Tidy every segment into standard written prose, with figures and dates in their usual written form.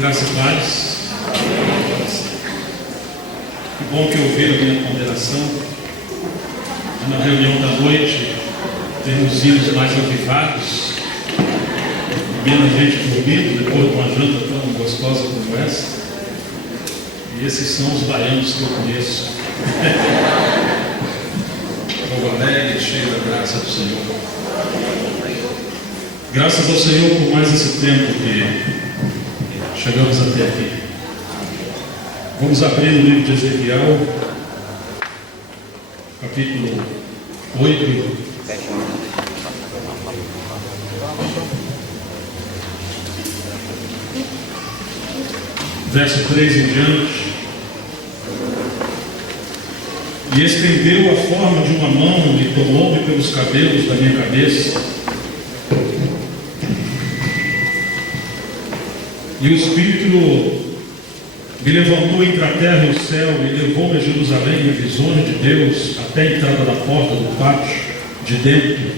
Graça e paz. Que bom que ouviram a minha ponderação. Na reunião da noite, temos hinos mais avivados, menos gente dormindo, depois de uma janta tão gostosa como essa. E esses são os baianos que eu conheço. Povo alegre, cheio da graça do Senhor. Graças ao Senhor por mais esse tempo que chegamos até aqui. Vamos abrir o livro de Ezequiel, capítulo 8. Verso 3 em diante. E estendeu a forma de uma mão e tomou-me pelos cabelos da minha cabeça. E o Espírito me levantou entre a terra e o céu e levou-me a Jerusalém em visões de Deus até a entrada da porta do pátio de dentro,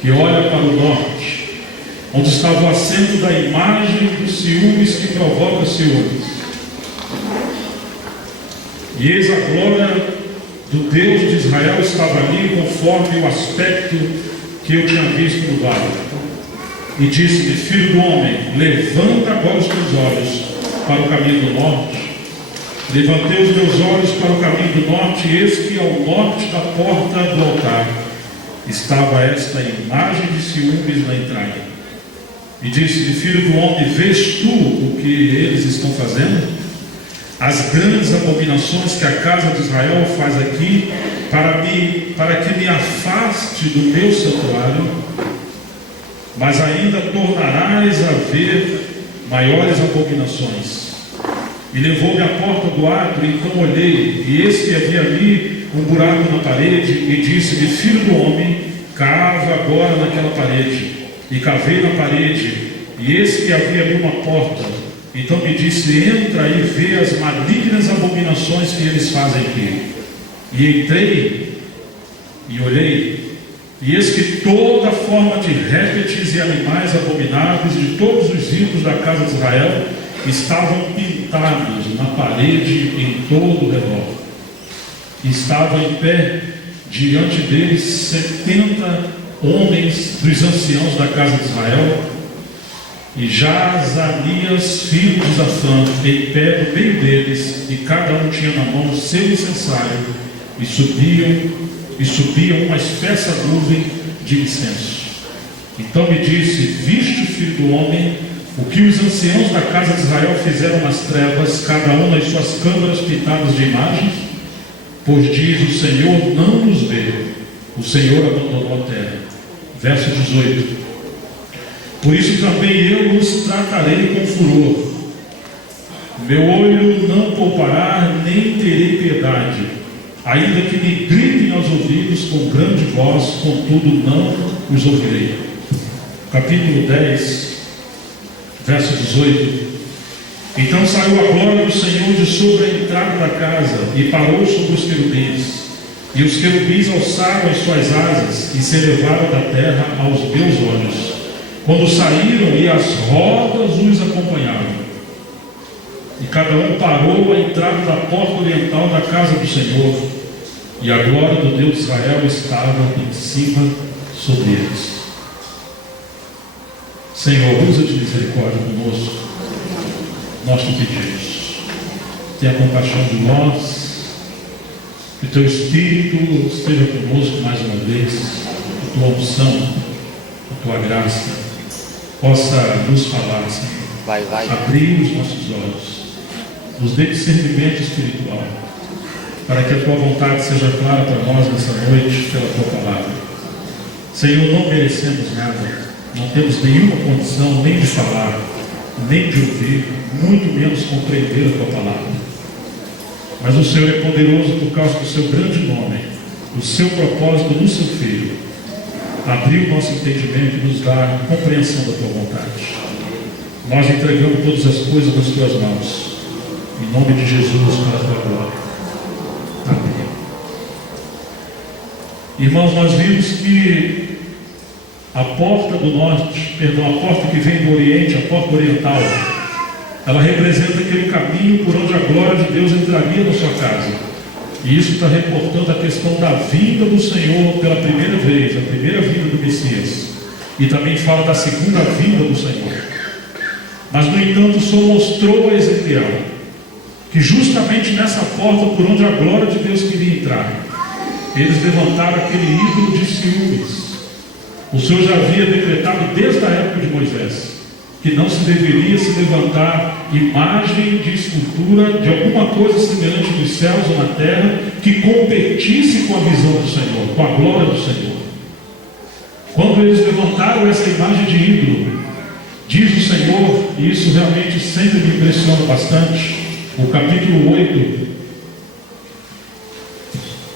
que olha para o norte, onde estava o assento da imagem dos ciúmes que provoca ciúmes. E eis a glória do Deus de Israel estava ali, conforme o aspecto que eu tinha visto no vale. E disse-me: filho do homem, levanta agora os teus olhos para o caminho do norte. Levantei os meus olhos para o caminho do norte, e eis que ao norte da porta do altar estava esta imagem de ciúmes na entrada. E disse-me: filho do homem, vês tu o que eles estão fazendo? As grandes abominações que a casa de Israel faz aqui, para que me afaste do meu santuário. Mas ainda tornarás a ver maiores abominações. E levou-me à porta do átrio, e então olhei, e eis que havia ali um buraco na parede, e disse-me: filho do homem, cava agora naquela parede. E cavei na parede, e eis que havia ali uma porta. Então me disse: entra e vê as malignas abominações que eles fazem aqui. E entrei e olhei, e eis que toda forma de répteis e animais abomináveis de todos os ídolos da casa de Israel estavam pintados na parede em todo o redor. E estavam em pé diante deles 70 homens dos anciãos da casa de Israel, e Jazanias, filho de Zafã, em pé no meio deles, e cada um tinha na mão o seu incensário, e subia uma espessa nuvem de incenso. Então me disse: viste, filho do homem, o que os anciãos da casa de Israel fizeram nas trevas, cada um nas suas câmaras pintadas de imagens? Pois diz: o Senhor não nos vê, o Senhor abandonou a terra. Verso 18. Por isso também eu os tratarei com furor. Meu olho não poupará, nem terei piedade, ainda que me gritem aos ouvidos com grande voz, contudo não os ouvirei. Capítulo 10, verso 18. Então saiu a glória do Senhor de sobre a entrada da casa, e parou sobre os querubins. E os querubins alçaram as suas asas, e se elevaram da terra aos meus olhos, quando saíram, e as rodas os acompanharam. E cada um parou à entrada da porta oriental da casa do Senhor, e a glória do Deus de Israel estava em cima sobre eles. Senhor, usa de misericórdia conosco, nós te pedimos. Tenha compaixão de nós, que o teu Espírito esteja conosco mais uma vez, a tua unção, a tua graça possa nos falar, Senhor. Abrir os nossos olhos, nos dê discernimento espiritual, para que a tua vontade seja clara para nós nessa noite pela tua palavra. Senhor, não merecemos nada, não temos nenhuma condição nem de falar, nem de ouvir, muito menos compreender a tua palavra. Mas o Senhor é poderoso por causa do seu grande nome, do seu propósito no seu Filho. Abrir o nosso entendimento e nos dar a compreensão da tua vontade. Nós entregamos todas as coisas nas tuas mãos, em nome de Jesus, para a tua glória. Amém. Irmãos, nós vimos que a porta do norte, a porta que vem do oriente, a porta oriental, ela representa aquele caminho por onde a glória de Deus entraria na sua casa. E isso está reportando a questão da vinda do Senhor pela primeira vez, a primeira vinda do Messias. E também fala da segunda vinda do Senhor. Mas, no entanto, o Senhor mostrou a Ezequiel que justamente nessa porta por onde a glória de Deus queria entrar, eles levantaram aquele ídolo de ciúmes. O Senhor já havia decretado desde a época de Moisés que não se deveria se levantar imagem de escultura de alguma coisa semelhante nos céus ou na terra que competisse com a visão do Senhor, com a glória do Senhor. Quando eles levantaram essa imagem de ídolo, diz o Senhor, e isso realmente sempre me impressiona bastante, o capítulo 8,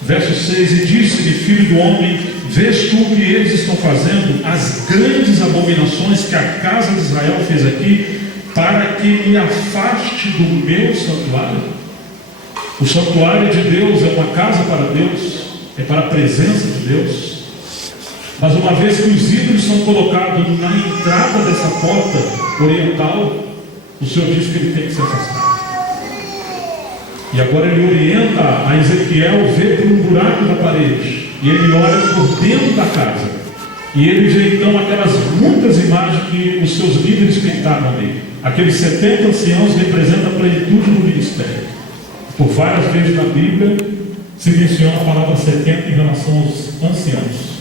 verso 6, e disse-lhe, filho do homem, vês tu o que eles estão fazendo, as grandes abominações que a casa de Israel fez aqui, para que me afaste do meu santuário? O santuário de Deus é uma casa para Deus, é para a presença de Deus. Mas uma vez que os ídolos são colocados na entrada dessa porta oriental, o Senhor diz que ele tem que se afastar. E agora ele orienta a Ezequiel ver por um buraco da parede. E ele olha por dentro da casa. E ele vê então aquelas muitas imagens que os seus líderes pintaram ali. Aqueles 70 anciãos representam a plenitude do ministério. Por várias vezes na Bíblia se menciona a palavra 70 em relação aos anciãos.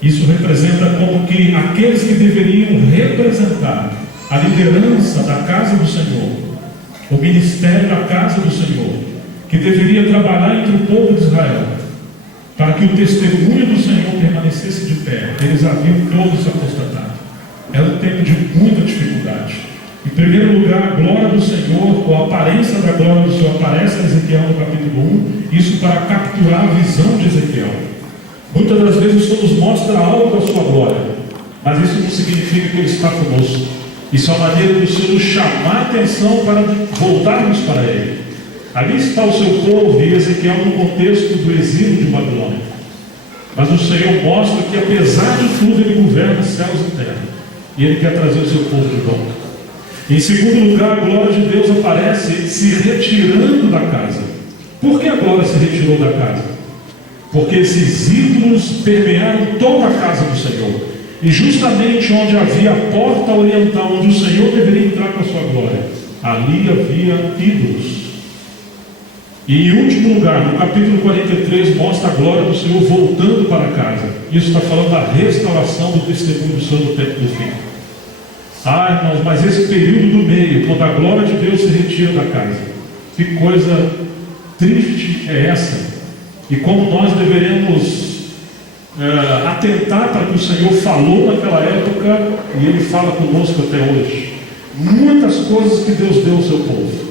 Isso representa como que aqueles que deveriam representar a liderança da casa do Senhor, o ministério da casa do Senhor, que deveria trabalhar entre o povo de Israel, para que o testemunho do Senhor permanecesse de pé. Eles haviam todos se apostatado. Era um tempo de muita dificuldade. Em primeiro lugar, a glória do Senhor, ou a aparência da glória do Senhor, aparece em Ezequiel no capítulo 1, isso para capturar a visão de Ezequiel. Muitas das vezes o Senhor nos mostra algo da sua glória, mas isso não significa que Ele está conosco. Isso é a maneira do Senhor nos chamar a atenção para voltarmos para Ele. Ali está o seu povo e Ezequiel no contexto do exílio de Babilônia. Mas o Senhor mostra que apesar de tudo Ele governa céus e terra. E Ele quer trazer o seu povo de volta. Em segundo lugar, a glória de Deus aparece se retirando da casa. Por que a glória se retirou da casa? Porque esses ídolos permearam toda a casa do Senhor. E justamente onde havia a porta oriental, onde o Senhor deveria entrar com a sua glória, ali havia ídolos. E em último lugar, no capítulo 43, mostra a glória do Senhor voltando para casa. Isso está falando da restauração do testemunho do Senhor no tempo do fim. Ah, irmãos, mas esse período do meio, quando a glória de Deus se retira da casa, que coisa triste é essa? E como nós deveremos atentar para que o Senhor falou naquela época e Ele fala conosco até hoje. Muitas coisas que Deus deu ao seu povo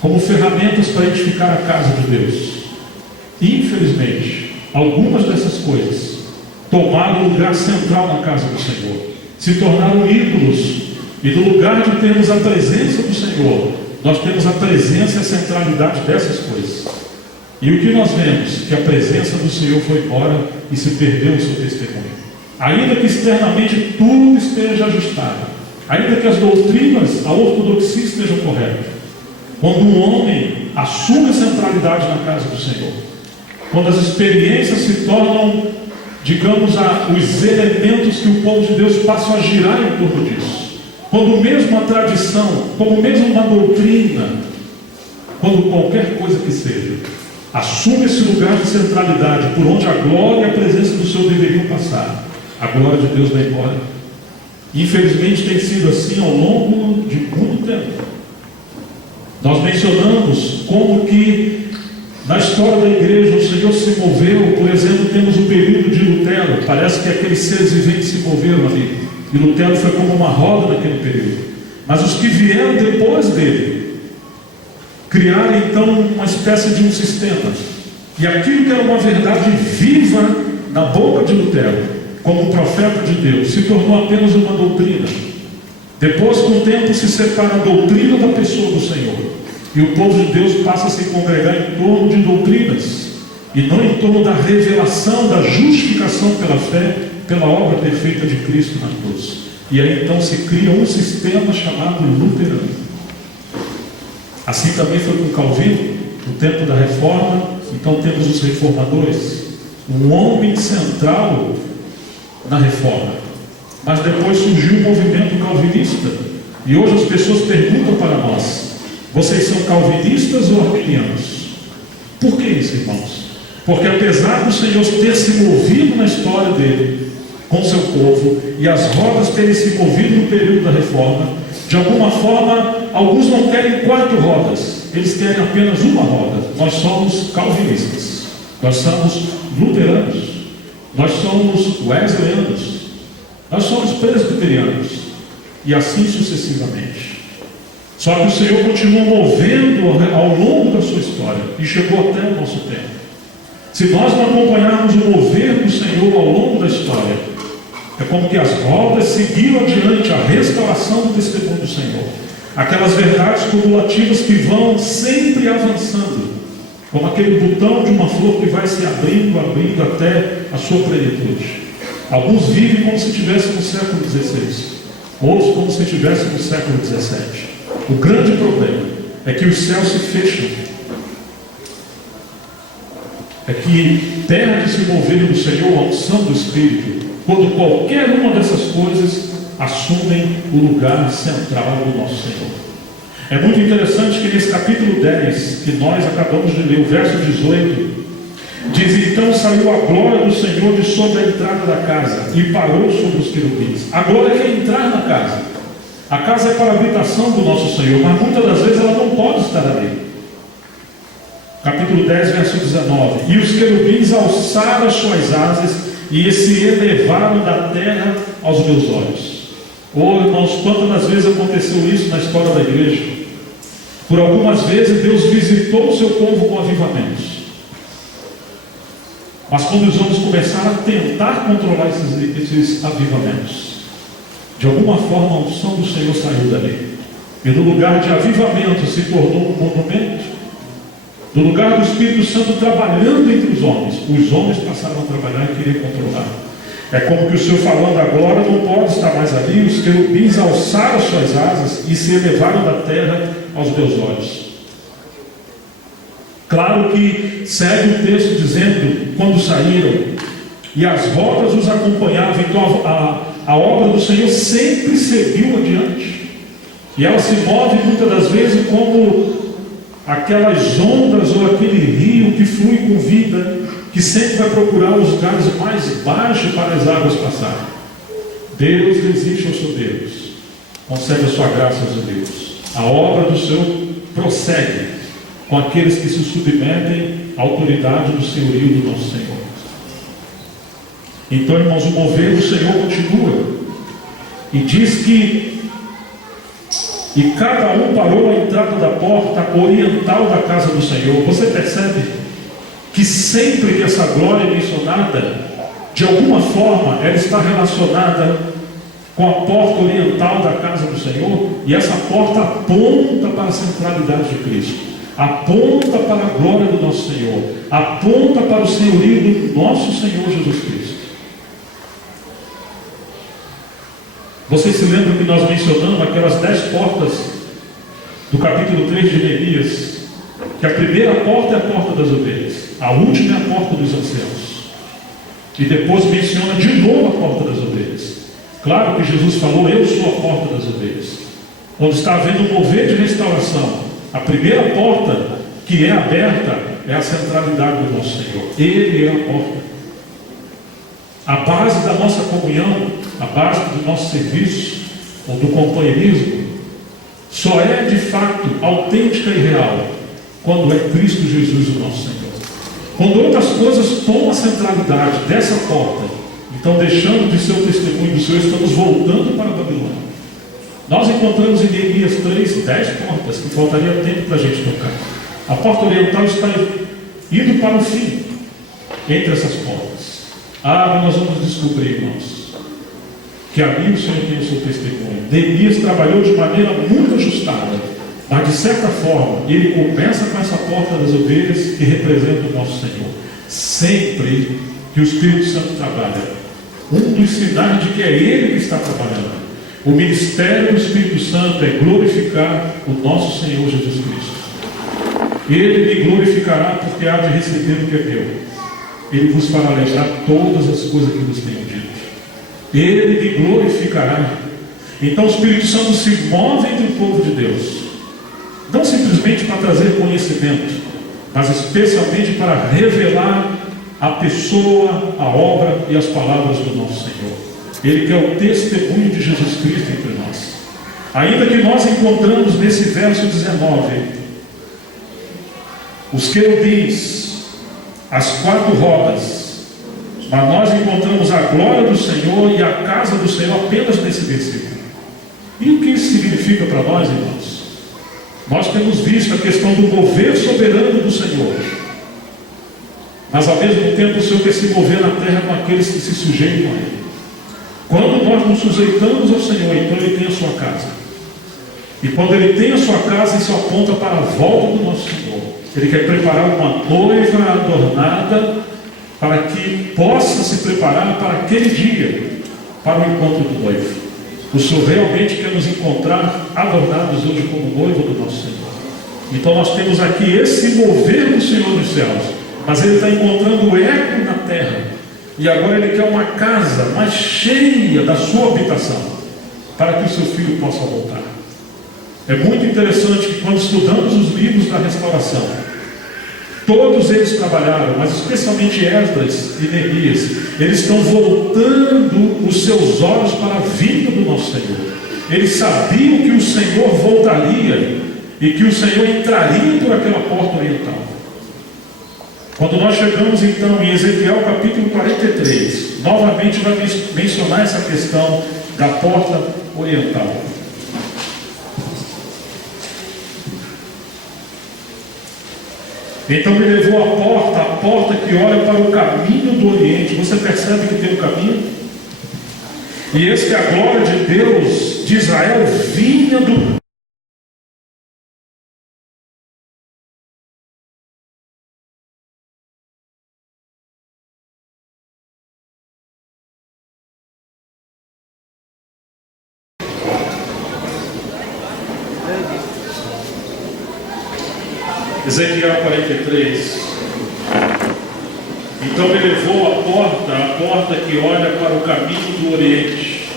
como ferramentas para edificar a casa de Deus. Infelizmente, algumas dessas coisas tomaram o lugar central na casa do Senhor, se tornaram ídolos, e no lugar de termos a presença do Senhor, nós temos a presença e a centralidade dessas coisas. E o que nós vemos? Que a presença do Senhor foi embora e se perdeu o seu testemunho. Ainda que externamente tudo esteja ajustado, ainda que as doutrinas, a ortodoxia esteja correta, quando um homem assume a centralidade na casa do Senhor, quando as experiências se tornam, digamos, os elementos que o povo de Deus passa a girar em torno disso, quando mesmo a tradição, como mesmo uma doutrina, quando qualquer coisa que seja, assume esse lugar de centralidade, por onde a glória e a presença do Senhor deveriam passar, a glória de Deus vai embora. Infelizmente tem sido assim ao longo de muito tempo. Nós mencionamos como que na história da igreja o Senhor se moveu. Por exemplo, temos o período de Lutero. Parece que aqueles seres viventes se moveram ali, e Lutero foi como uma roda naquele período. Mas os que vieram depois dele criaram então uma espécie de um sistema, e aquilo que era uma verdade viva na boca de Lutero, como um profeta de Deus, se tornou apenas uma doutrina. Depois, com o tempo, se separa a doutrina da pessoa do Senhor, e o povo de Deus passa a se congregar em torno de doutrinas, e não em torno da revelação, da justificação pela fé, pela obra perfeita de Cristo na cruz. E aí então se cria um sistema chamado luterano. Assim também foi com Calvino, no tempo da Reforma. Então temos os reformadores, um homem central na Reforma. Mas depois surgiu o movimento calvinista. E hoje as pessoas perguntam para nós: vocês são calvinistas ou arminianos? Por que isso, irmãos? Porque apesar do Senhor ter se movido na história dele, com seu povo, e as rodas terem se movido no período da Reforma, de alguma forma, alguns não querem 4 rodas, eles querem apenas uma roda. Nós somos calvinistas, nós somos luteranos, nós somos wesleyanos, nós somos presbiterianos, e assim sucessivamente. Só que o Senhor continua movendo ao longo da sua história, e chegou até o nosso tempo. Se nós não acompanharmos o mover do Senhor ao longo da história, é como que as rodas seguiram adiante a restauração do testemunho do Senhor. Aquelas verdades cumulativas que vão sempre avançando, como aquele botão de uma flor que vai se abrindo até a sua plenitude. Alguns vivem como se estivessem no século XVI, outros como se estivessem no século XVII. O grande problema é que os céus se fecham. É que terra que se mover no Senhor, a unção do Espírito, quando qualquer uma dessas coisas assumem o lugar central do nosso Senhor. É muito interessante que nesse capítulo 10, que nós acabamos de ler, o verso 18, diz: então saiu a glória do Senhor de sobre a entrada da casa e parou sobre os querubins. A glória quer entrar na casa. A casa é para a habitação do nosso Senhor, mas muitas das vezes ela não pode estar ali. Capítulo 10, verso 19: e os querubins alçaram as suas asas e se elevaram da terra aos meus olhos. Oh, irmãos, quantas das vezes aconteceu isso na história da igreja? Por algumas vezes Deus visitou o seu povo com avivamentos. Mas quando os homens começaram a tentar controlar esses avivamentos, de alguma forma a unção do Senhor saiu dali. E no lugar de avivamento se tornou um monumento. No lugar do Espírito Santo trabalhando entre os homens passaram a trabalhar e querer controlar. É como que o Senhor falando: a glória não pode estar mais ali. Os querubins alçaram suas asas e se elevaram da terra aos meus olhos. Claro que segue o texto dizendo: quando saíram, e as rodas os acompanhavam. Então a obra do Senhor sempre seguiu adiante. E ela se move muitas das vezes como aquelas ondas ou aquele rio que flui com vida, que sempre vai procurar os lugares mais baixos para as águas passarem. Deus resiste aos soberbos, concede a sua graça aos judeus. A obra do Senhor prossegue com aqueles que se submetem à autoridade do senhorio do nosso Senhor. Então, irmãos, o mover do Senhor continua e diz que e cada um parou à entrada da porta oriental da casa do Senhor. Você percebe que sempre que essa glória é mencionada, de alguma forma ela está relacionada com a porta oriental da casa do Senhor, e essa porta aponta para a centralidade de Cristo, aponta para a glória do nosso Senhor, aponta para o senhorio do nosso Senhor Jesus Cristo. Vocês se lembram que nós mencionamos aquelas 10 portas do capítulo 3 de Neemias? Que a primeira porta é a porta das ovelhas, a última é a porta dos anciãos. E depois menciona de novo a porta das ovelhas. Claro que Jesus falou: eu sou a porta das ovelhas. Quando está havendo um mover de restauração, a primeira porta que é aberta é a centralidade do nosso Senhor. Ele é a porta. A base da nossa comunhão, a base do nosso serviço, ou do companheirismo, só é de fato autêntica e real quando é Cristo Jesus o nosso Senhor. Quando outras coisas tomam a centralidade dessa porta, então, deixando de ser o testemunho do Senhor, estamos voltando para a Babilônia. Nós encontramos em Neemias 3, 10 portas, que faltaria tempo para a gente tocar. A porta oriental está indo para o fim, entre essas portas. Nós vamos descobrir, irmãos, que ali o Senhor tem o seu testemunho. Neemias trabalhou de maneira muito ajustada, mas de certa forma, ele começa com essa porta das ovelhas que representa o nosso Senhor. Sempre que o Espírito Santo trabalha, um dos sinais de que é Ele que está trabalhando O ministério do Espírito Santo é glorificar o nosso Senhor Jesus Cristo. Ele me glorificará porque há de receber o que é meu. Ele vos fará lembrar todas as coisas que vos tenho dito. Ele me glorificará. Então o Espírito Santo se move entre o povo de Deus, não simplesmente para trazer conhecimento, mas especialmente para revelar a pessoa, a obra e as palavras do nosso Senhor. Ele quer o testemunho de Jesus Cristo entre nós. Ainda que nós encontramos nesse verso 19 os querubins, as 4 rodas, mas nós encontramos a glória do Senhor e a casa do Senhor apenas nesse versículo. E o que isso significa para nós, irmãos? Nós temos visto a questão do mover soberano do Senhor, mas ao mesmo tempo o Senhor quer se mover na terra com aqueles que se sujeitam a Ele. Quando nós nos sujeitamos ao Senhor, então Ele tem a sua casa. E quando Ele tem a sua casa, isso aponta para a volta do nosso Senhor. Ele quer preparar uma noiva adornada para que possa se preparar para aquele dia, para o encontro do noivo. O Senhor realmente quer nos encontrar adornados hoje como noivo do nosso Senhor. Então nós temos aqui esse mover do Senhor nos céus, mas Ele está encontrando eco na terra. E agora Ele quer uma casa mais cheia da sua habitação, para que o seu filho possa voltar. É muito interessante que quando estudamos os livros da restauração, todos eles trabalharam, mas especialmente Esdras e Neemias, eles estão voltando os seus olhos para a vinda do nosso Senhor. Eles sabiam que o Senhor voltaria e que o Senhor entraria por aquela porta oriental. Quando nós chegamos então em Ezequiel capítulo 43, novamente vai mencionar essa questão da porta oriental. Então ele levou a porta que olha para o caminho do Oriente. Você percebe que tem um caminho? E eis que a glória de Deus de Israel vinha do Ezequiel 43. Então ele levou a porta que olha para o caminho do Oriente.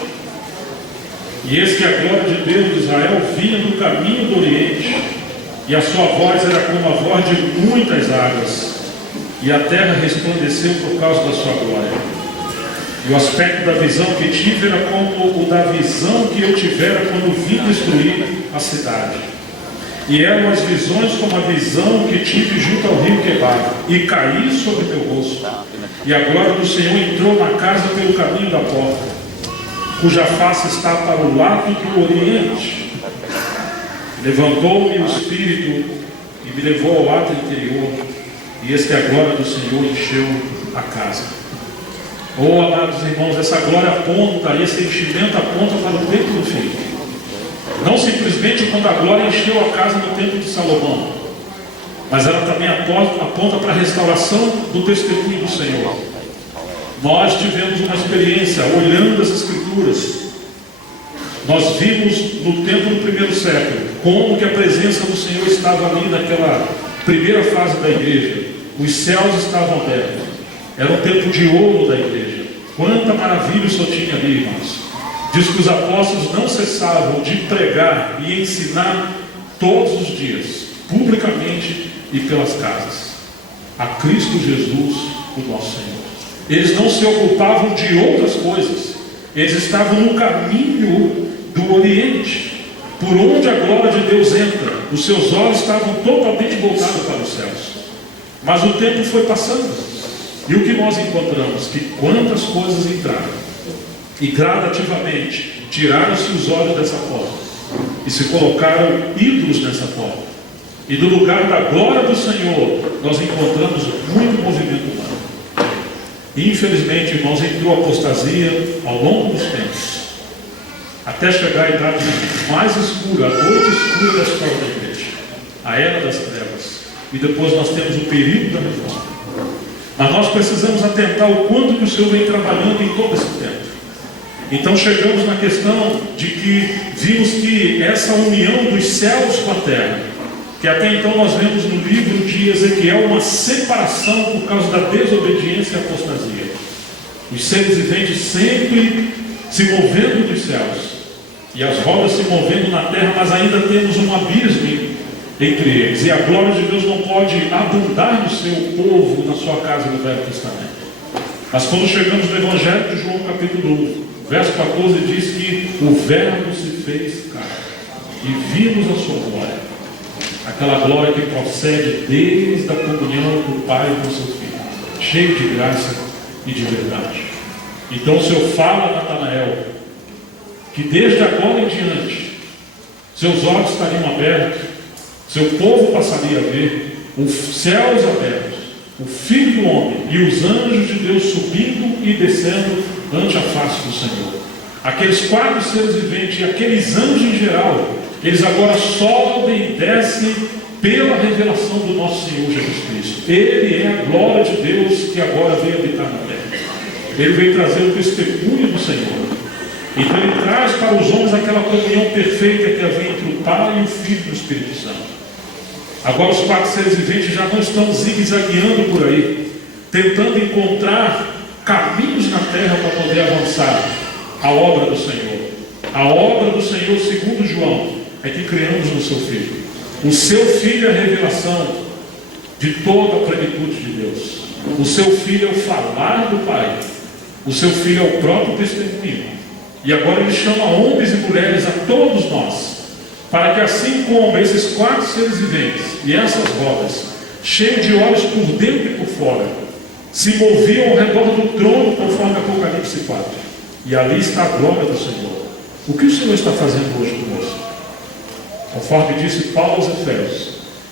E eis que a glória de Deus de Israel vinha do caminho do Oriente, e a sua voz era como a voz de muitas águas, e a terra resplandeceu por causa da sua glória. E o aspecto da visão que tive era como o da visão que eu tivera quando vim destruir a cidade. E eram as visões como a visão que tive junto ao rio Quebar, e caí sobre meu rosto. E a glória do Senhor entrou na casa pelo caminho da porta, cuja face está para o lado do Oriente. Levantou-me o Espírito e me levou ao lado interior, e eis que a glória do Senhor encheu a casa. Oh, amados irmãos, essa glória aponta, esse enchimento aponta para o tempo do Filho. Não simplesmente quando a glória encheu a casa no tempo de Salomão, mas ela também aponta para a restauração do testemunho do Senhor. Nós tivemos uma experiência olhando as Escrituras. Nós vimos no tempo do primeiro século como que a presença do Senhor estava ali naquela primeira fase da igreja. Os céus estavam abertos. Era um tempo de ouro da igreja. Quanta maravilha só tinha ali, irmãos. Diz que os apóstolos não cessavam de pregar e ensinar todos os dias, publicamente e pelas casas, a Cristo Jesus, o nosso Senhor. Eles não se ocupavam de outras coisas. Eles estavam no caminho do Oriente, por onde a glória de Deus entra. Os seus olhos estavam totalmente voltados para os céus. Mas o tempo foi passando, e o que nós encontramos? Que quantas coisas entraram, e gradativamente tiraram-se os olhos dessa porta, e se colocaram ídolos nessa porta. E do lugar da glória do Senhor, nós encontramos muito movimento humano. E infelizmente, irmãos, entrou a apostasia ao longo dos tempos, até chegar à idade mais escura, a noite escura da história da igreja, a era das trevas. E depois nós temos o período da reforma. Mas nós precisamos atentar o quanto que o Senhor vem trabalhando em todo esse tempo. Então chegamos na questão de que vimos que essa união dos céus com a terra, que até então nós vemos no livro de Ezequiel uma separação por causa da desobediência e apostasia. Os seres viventes sempre se movendo dos céus e as rodas se movendo na terra, mas ainda temos um abismo entre eles, e a glória de Deus não pode abundar no seu povo, na sua casa no Velho Testamento. Mas quando chegamos no Evangelho de João capítulo 1, verso 14, diz que o Verbo se fez carne e vimos a sua glória, aquela glória que procede desde a comunhão do Pai com o seu Filho, cheio de graça e de verdade. Então o Senhor fala a Natanael que desde agora em diante seus olhos estariam abertos, seu povo passaria a ver os céus abertos, o Filho do Homem e os anjos de Deus subindo e descendo ante a face do Senhor. Aqueles 4 seres viventes e aqueles anjos em geral, eles agora sobem e descem pela revelação do nosso Senhor Jesus Cristo. Ele é a glória de Deus que agora veio habitar na terra. Ele veio trazer o testemunho do Senhor. Então ele traz para os homens aquela comunhão perfeita que havia entre o Pai e o Filho e o Espírito Santo. Agora os 4 seres viventes já não estão zigue-zagueando por aí, tentando encontrar caminhos na terra para poder avançar a obra do Senhor. A obra do Senhor, segundo João, é que criamos no seu Filho. O seu Filho é a revelação de toda a plenitude de Deus. O seu Filho é o falar do Pai. O seu Filho é o próprio testemunho. E agora ele chama homens e mulheres, a todos nós, para que assim como esses 4 seres viventes e essas rodas, cheios de olhos por dentro e por fora, se moviam ao redor do trono, conforme Apocalipse 4. E ali está a glória do Senhor. O que o Senhor está fazendo hoje conosco? Conforme disse Paulo aos Efésios,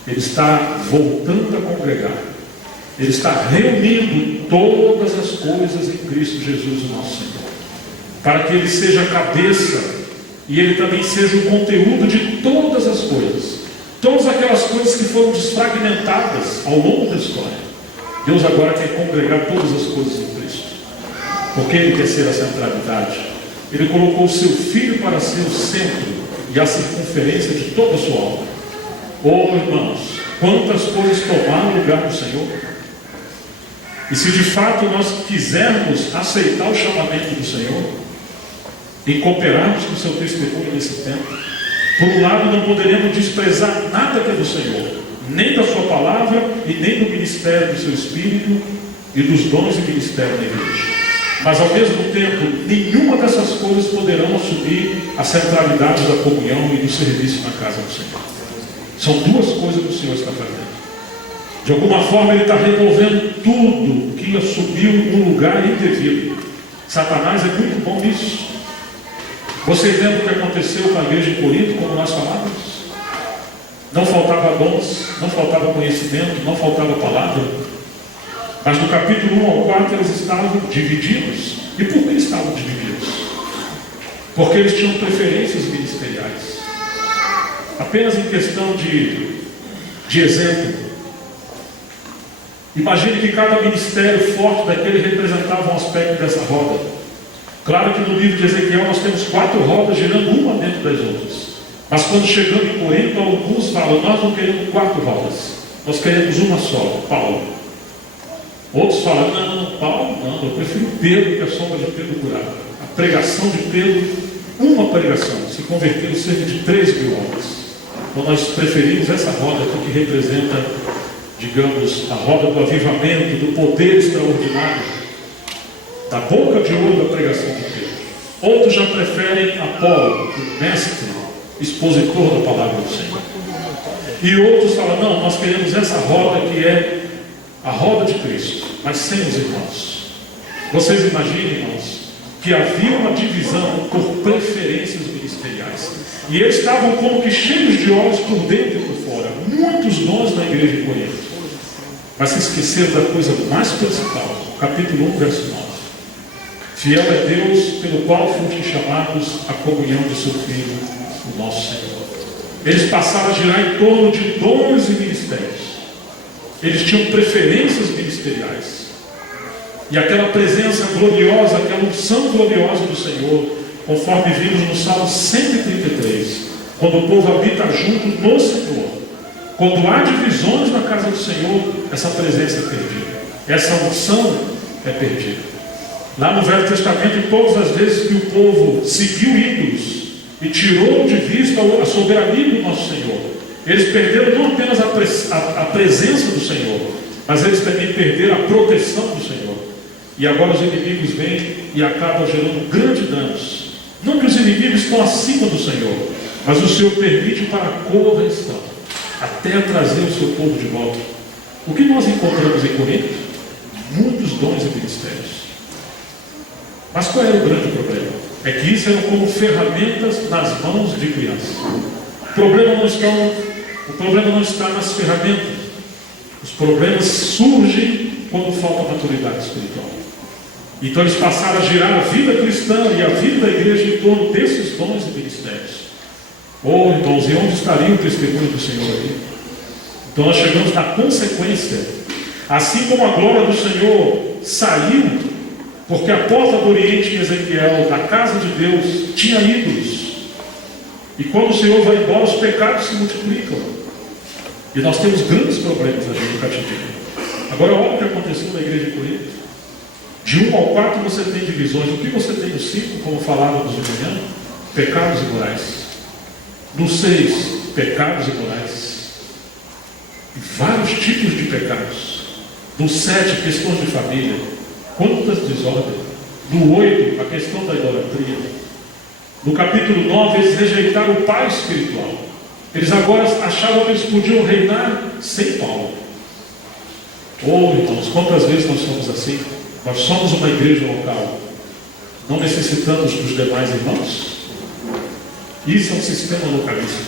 ele está voltando a congregar. Ele está reunindo todas as coisas em Cristo Jesus, o nosso Senhor, para que ele seja a cabeça e ele também seja o conteúdo de todas as coisas. Todas aquelas coisas que foram desfragmentadas ao longo da história, Deus agora quer congregar todas as coisas em Cristo, porque ele quer ser a centralidade. Ele colocou o seu Filho para ser o centro e a circunferência de toda a sua obra. Oh irmãos, quantas coisas tomaram o lugar do Senhor. E se de fato nós quisermos aceitar o chamamento do Senhor e cooperarmos com o seu testemunho nesse tempo, por um lado não poderemos desprezar nada que é do Senhor, nem da sua palavra e nem do ministério do seu Espírito e dos dons e ministério da igreja. Mas ao mesmo tempo, nenhuma dessas coisas poderão assumir a centralidade da comunhão e do serviço na casa do Senhor. São 2 coisas que o Senhor está fazendo. De alguma forma ele está removendo tudo que assumiu um lugar indevido. Satanás é muito bom nisso. Vocês lembram o que aconteceu com a igreja de Corinto, como nós falávamos? Não faltava dons, não faltava conhecimento, não faltava palavra. Mas no capítulo 1 ao 4 eles estavam divididos. E por que estavam divididos? Porque eles tinham preferências ministeriais. Apenas em questão de exemplo, imagine que cada ministério forte daquele representava um aspecto dessa roda. Claro que no livro de Ezequiel nós temos 4 rodas girando uma dentro das outras. Mas quando chegando em Corinto, alguns falam, nós não queremos 4 rodas, nós queremos uma só, Paulo. Outros falam, não, Paulo não, eu prefiro Pedro, que a sombra de Pedro curava. A pregação de Pedro, uma pregação, se converteu em cerca de 3.000 horas. Então nós preferimos essa roda aqui que representa, digamos, a roda do avivamento, do poder extraordinário, da boca de ouro da pregação de Pedro. Outros já preferem Apolo, o mestre, expositor da palavra do Senhor. E outros falam, não, nós queremos essa roda que é a roda de Cristo, mas sem os irmãos. Vocês imaginem, irmãos, que havia uma divisão por preferências ministeriais. E eles estavam como que cheios de olhos por dentro e por fora. Muitos dons na igreja de Corinto. Mas se esqueceram da coisa mais principal. Capítulo 1, verso 9. Fiel é Deus, pelo qual fomos chamados à comunhão de seu Filho, o nosso Senhor. Eles passaram a girar em torno de dons e ministérios. Eles tinham preferências ministeriais. E aquela presença gloriosa, aquela unção gloriosa do Senhor, conforme vimos no Salmo 133, quando o povo habita junto no Senhor, quando há divisões na casa do Senhor, essa presença é perdida, essa unção é perdida. Lá no Velho Testamento, todas as vezes que o povo seguiu ídolos e tirou de vista a soberania do nosso Senhor, eles perderam não apenas a presença do Senhor, mas eles também perderam a proteção do Senhor. E agora os inimigos vêm e acabam gerando grandes danos. Não que os inimigos estão acima do Senhor, mas o Senhor permite para a correção, até trazer o seu povo de volta. O que nós encontramos em Corinto? Muitos dons e ministérios. Mas qual era o grande problema? É que isso eram como ferramentas nas mãos de crianças. O problema não está nas ferramentas. Os problemas surgem quando falta maturidade espiritual. Então eles passaram a girar a vida cristã e a vida da igreja em torno desses dons e ministérios. Oh, irmãos, e onde estaria o testemunho do Senhor aqui? Então nós chegamos na consequência. Assim como a glória do Senhor saiu, porque a porta do Oriente em Ezequiel, da casa de Deus, tinha ídolos. E quando o Senhor vai embora, os pecados se multiplicam. E nós temos grandes problemas ali no cativeiro. Agora, olha o que aconteceu na igreja de Corinto. De 1 ao 4 você tem divisões. O que você tem no 5, como falávamos de manhã? Pecados e morais. No 6, pecados e morais. E vários tipos de pecados. No 7, questões de família. Quantas desordens. No 8, a questão da idolatria. No capítulo 9, eles rejeitaram o pai espiritual. Eles agora achavam que eles podiam reinar sem Paulo. Oh, irmãos, quantas vezes nós somos assim? Nós somos uma igreja local. Não necessitamos dos demais irmãos? Isso é um sistema localista.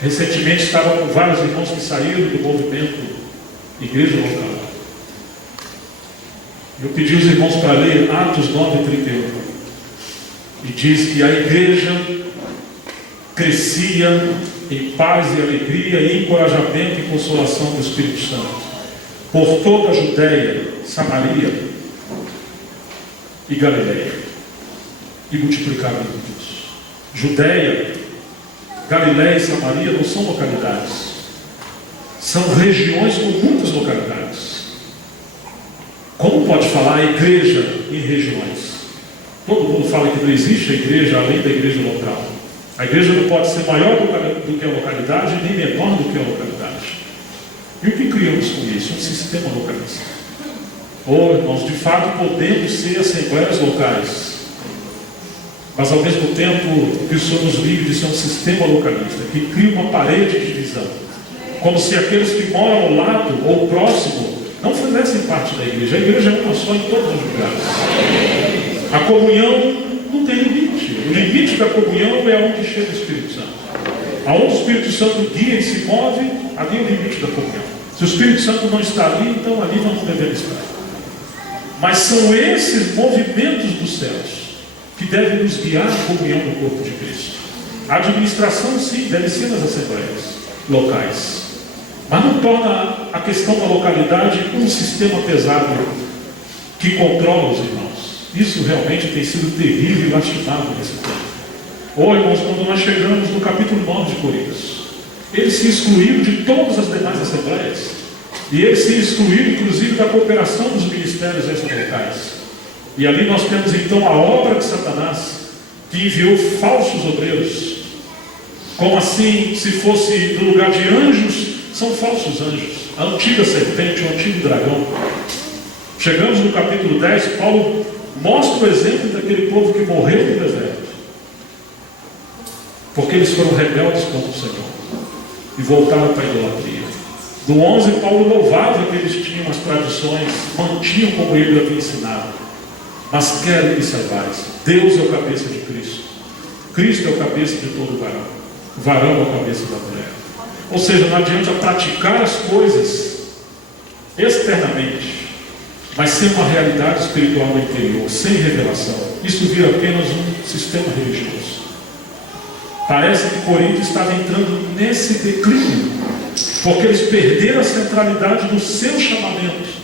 Recentemente estava com vários irmãos que saíram do movimento igreja local. Eu pedi aos irmãos para ler Atos 9:31. E diz que a igreja crescia em paz e alegria e encorajamento e consolação do Espírito Santo por toda a Judéia, Samaria e Galileia, e multiplicaram muitos. Judéia, Galileia e Samaria não são localidades, são regiões com muitas localidades. Como pode falar a igreja em regiões? Todo mundo fala que não existe a igreja além da igreja local. A igreja não pode ser maior do que a localidade, nem menor do que a localidade. E o que criamos com isso? Um sistema localista. Oh, irmãos, de fato podemos ser assembleias locais, mas ao mesmo tempo que o Senhor nos livre de ser um sistema localista, que cria uma parede de divisão, como se aqueles que moram ao lado ou próximo não fizessem parte da igreja. A igreja é uma só em todos os lugares. A comunhão não tem limite. O limite da comunhão é onde chega o Espírito Santo. Aonde o Espírito Santo guia e se move, ali é o limite da comunhão. Se o Espírito Santo não está ali, então ali não devemos estar. Mas são esses movimentos dos céus que devem nos guiar à comunhão do corpo de Cristo. A administração, sim, deve ser nas assembleias locais, mas não torna a questão da localidade um sistema pesado que controla os irmãos. Isso realmente tem sido terrível e lastimável nesse tempo. Ou, irmãos, quando nós chegamos no capítulo 9 de Coríntios, eles se excluíram de todas as demais assembleias, e eles se excluíram inclusive da cooperação dos ministérios extra-locais. E ali nós temos então a obra de Satanás, que enviou falsos obreiros, como assim, se fosse no lugar de anjos, são falsos anjos, a antiga serpente, o antigo dragão. Chegamos no capítulo 10, Paulo mostra o exemplo daquele povo que morreu no deserto, porque eles foram rebeldes contra o Senhor e voltaram para a idolatria. No 11, Paulo louvava que eles tinham as tradições, mantinham como ele havia ensinado. Mas quero que saibais, Deus é o cabeça de Cristo. Cristo é o cabeça de todo varão. O varão é o cabeça da mulher. Ou seja, não adianta praticar as coisas externamente, mas sem uma realidade espiritual no interior, sem revelação. Isso vira apenas um sistema religioso. Parece que Corinto estava entrando nesse declínio, porque eles perderam a centralidade do seu chamamento.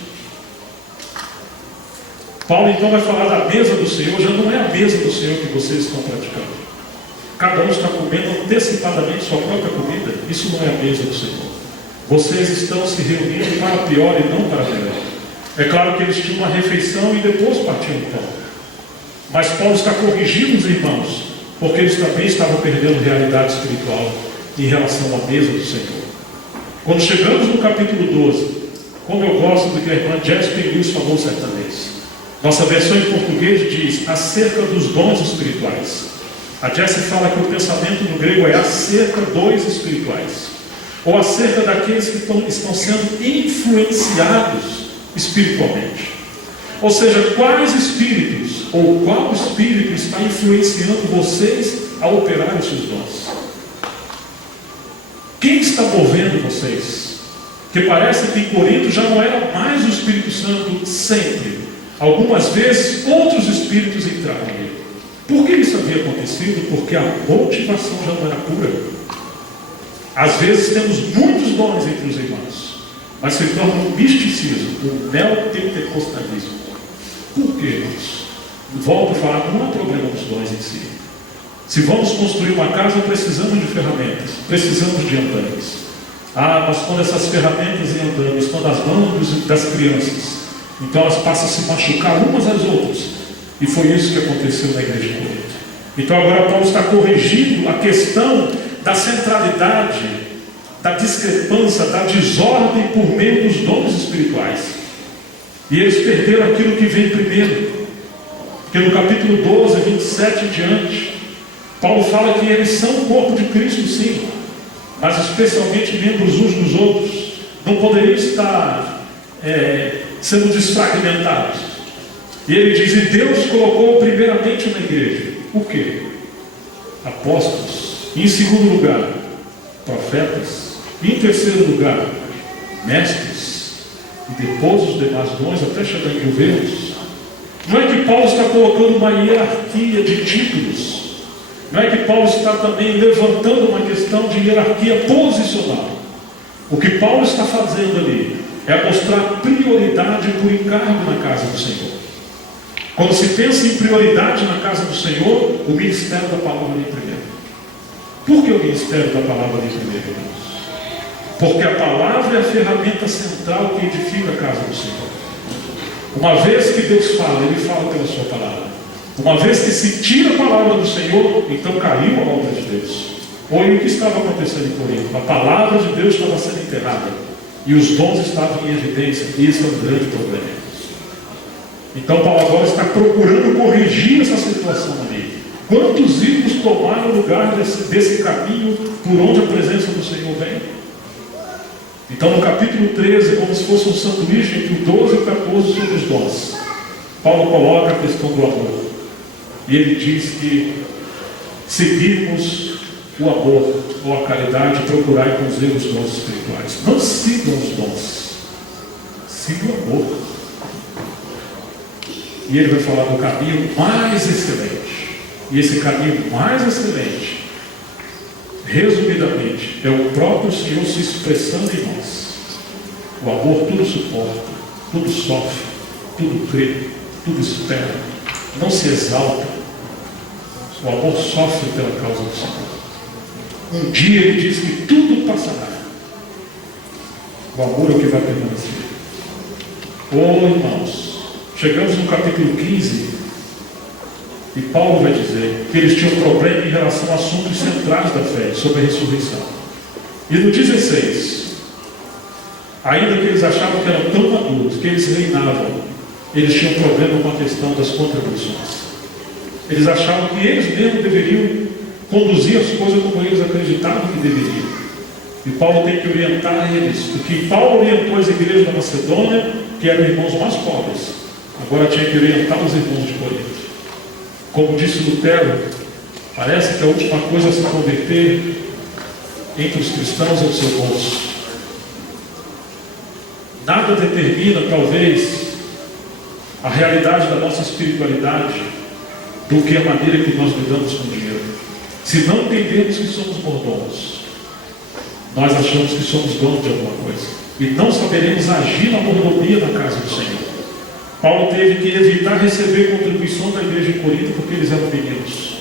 Paulo então vai falar da mesa do Senhor. Já não é a mesa do Senhor que vocês estão praticando. Cada um está comendo antecipadamente sua própria comida. Isso não é a mesa do Senhor. Vocês estão se reunindo para pior e não para melhor. É claro que eles tinham uma refeição e depois partiam o pão. Mas Paulo está corrigindo os irmãos, porque eles também estavam perdendo realidade espiritual em relação à mesa do Senhor. Quando chegamos no capítulo 12, como eu gosto do que a irmã Jasper Lewis falou certa vez, nossa versão em português diz acerca dos dons espirituais. A Jessie fala que o pensamento no grego é acerca dos espirituais, ou acerca daqueles que estão sendo influenciados espiritualmente. Ou seja, quais espíritos, ou qual espírito está influenciando vocês a operar esses dons? Quem está movendo vocês? Porque parece que em Corinto já não era mais o Espírito Santo sempre. Algumas vezes outros espíritos entraram nele. Por que isso havia acontecido? Porque a motivação já não era pura. Às vezes temos muitos dons entre os irmãos, mas se torna um misticismo, um neopentecostalismo. Por quê, irmãos? Volto a falar, não há problema nos dons em si. Se vamos construir uma casa, precisamos de ferramentas, precisamos de andames. Mas quando essas ferramentas e andames estão nas mãos das crianças, então elas passam a se machucar umas às outras. E foi isso que aconteceu na igreja de Corinto. Então agora Paulo está corrigindo a questão da centralidade, da discrepância, da desordem por meio dos dons espirituais. E eles perderam aquilo que vem primeiro. Porque no capítulo 12, 27 em diante, Paulo fala que eles são o corpo de Cristo, sim, mas especialmente membros uns dos outros. Não poderiam estar sendo desfragmentados. E ele diz, e Deus colocou primeiramente na igreja o quê? Apóstolos. Em segundo lugar, profetas. Em terceiro lugar, mestres. E depois os demais dons, até chegar em governos. Não é que Paulo está colocando uma hierarquia de títulos. Não é que Paulo está também levantando uma questão de hierarquia posicional. O que Paulo está fazendo ali é mostrar prioridade por encargo na casa do Senhor. Quando se pensa em prioridade na casa do Senhor, o ministério da palavra vem primeiro. Por que o ministério da palavra vem primeiro, irmãos? Porque a palavra é a ferramenta central que edifica a casa do Senhor. Uma vez que Deus fala, Ele fala pela sua palavra. Uma vez que se tira a palavra do Senhor, então caiu a obra de Deus. Olha o que estava acontecendo em Corinto. A palavra de Deus estava sendo enterrada. E os dons estavam em evidência. E isso é um grande problema. Então Paulo agora está procurando corrigir essa situação ali. Quantos ídolos tomaram o lugar desse caminho por onde a presença do Senhor vem? Então no capítulo 13, como se fosse um sanduíche entre o 12 e o 14 sobre os dons, Paulo coloca a questão do amor. E ele diz que seguirmos o amor ou a caridade, procurar com zelo os dons espirituais. Não sigam os dons, sigam o amor. E ele vai falar do caminho mais excelente. E esse caminho mais excelente, resumidamente, é o próprio Senhor se expressando em nós. O amor tudo suporta, tudo sofre, tudo crê, tudo espera, não se exalta. O amor sofre pela causa do Senhor. Um dia ele diz que tudo passará. O amor é o que vai permanecer. Irmãos, chegamos no capítulo 15 e Paulo vai dizer que eles tinham problema em relação a assuntos centrais da fé, sobre a ressurreição. E no 16, ainda que eles achavam que eram tão maduros, que eles reinavam, eles tinham problema com a questão das contribuições. Eles achavam que eles mesmos deveriam conduzir as coisas como eles acreditavam que deveriam. E Paulo tem que orientar eles, porque Paulo orientou as igrejas da Macedônia, que eram irmãos mais pobres. Agora tinha que orientar os irmãos de Corinto. Como disse Lutero, parece que a última coisa a se converter entre os cristãos é o seu bolso. Nada determina, talvez, a realidade da nossa espiritualidade do que a maneira que nós lidamos com o dinheiro. Se não entendemos que somos mordomos, nós achamos que somos donos de alguma coisa e não saberemos agir na mordomia na casa do Senhor. Paulo teve que evitar receber contribuição da igreja em Corinto porque eles eram meninos.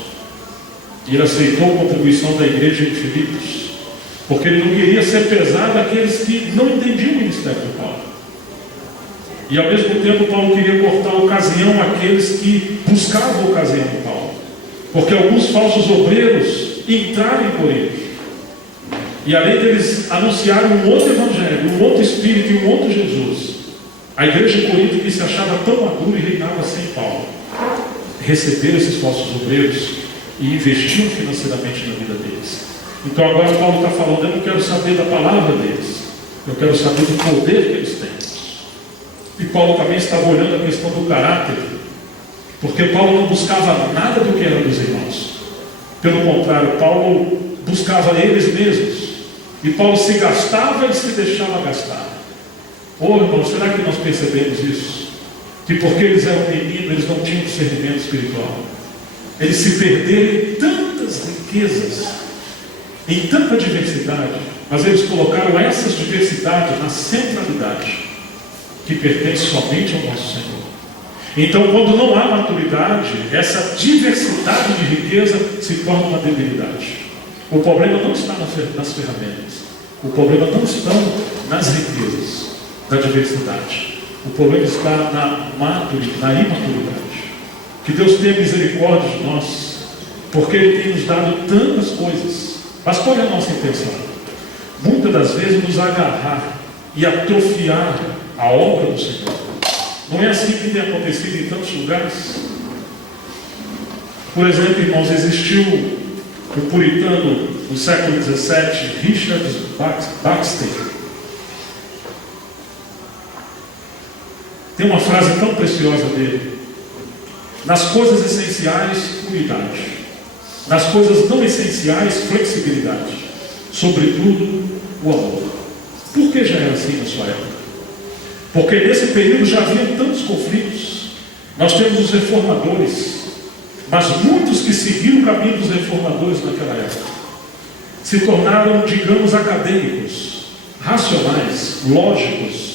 E ele aceitou a contribuição da igreja em Filipos porque ele não queria ser pesado àqueles que não entendiam o ministério de Paulo. E ao mesmo tempo Paulo queria cortar ocasião àqueles que buscavam a ocasião de Paulo, porque alguns falsos obreiros entraram em Corinto, e além deles anunciaram um outro evangelho, um outro espírito e um outro Jesus, a igreja de Corinto, que se achava tão madura e reinava sem Paulo, receberam esses falsos obreiros e investiram financeiramente na vida deles. Então agora Paulo está falando: eu não quero saber da palavra deles, eu quero saber do poder que eles têm. E Paulo também estava olhando a questão do caráter, porque Paulo não buscava nada do que era dos irmãos. Pelo contrário, Paulo buscava eles mesmos. E Paulo se gastava e se deixava gastar. Oh, irmãos, será que nós percebemos isso? Que porque eles eram meninos, eles não tinham discernimento espiritual. Eles se perderam em tantas riquezas, em tanta diversidade, mas eles colocaram essas diversidades na centralidade que pertence somente ao nosso Senhor. Então, quando não há maturidade, essa diversidade de riqueza se torna uma debilidade. O problema não está nas ferramentas, o problema não está nas riquezas da diversidade, o problema está na imaturidade. Que Deus tenha misericórdia de nós, porque Ele tem nos dado tantas coisas, mas qual é a nossa intenção? Muitas das vezes nos agarrar e atrofiar a obra do Senhor. Não é assim que tem acontecido em tantos lugares? Por exemplo, irmãos, existiu o puritano no século XVII, Richard Baxter. Tem uma frase tão preciosa dele: nas coisas essenciais, unidade; nas coisas não essenciais, flexibilidade; sobretudo, o amor. Por que já era assim na sua época? Porque nesse período já havia tantos conflitos. Nós temos os reformadores, mas muitos que seguiram o caminho dos reformadores naquela época se tornaram, digamos, acadêmicos, racionais, lógicos,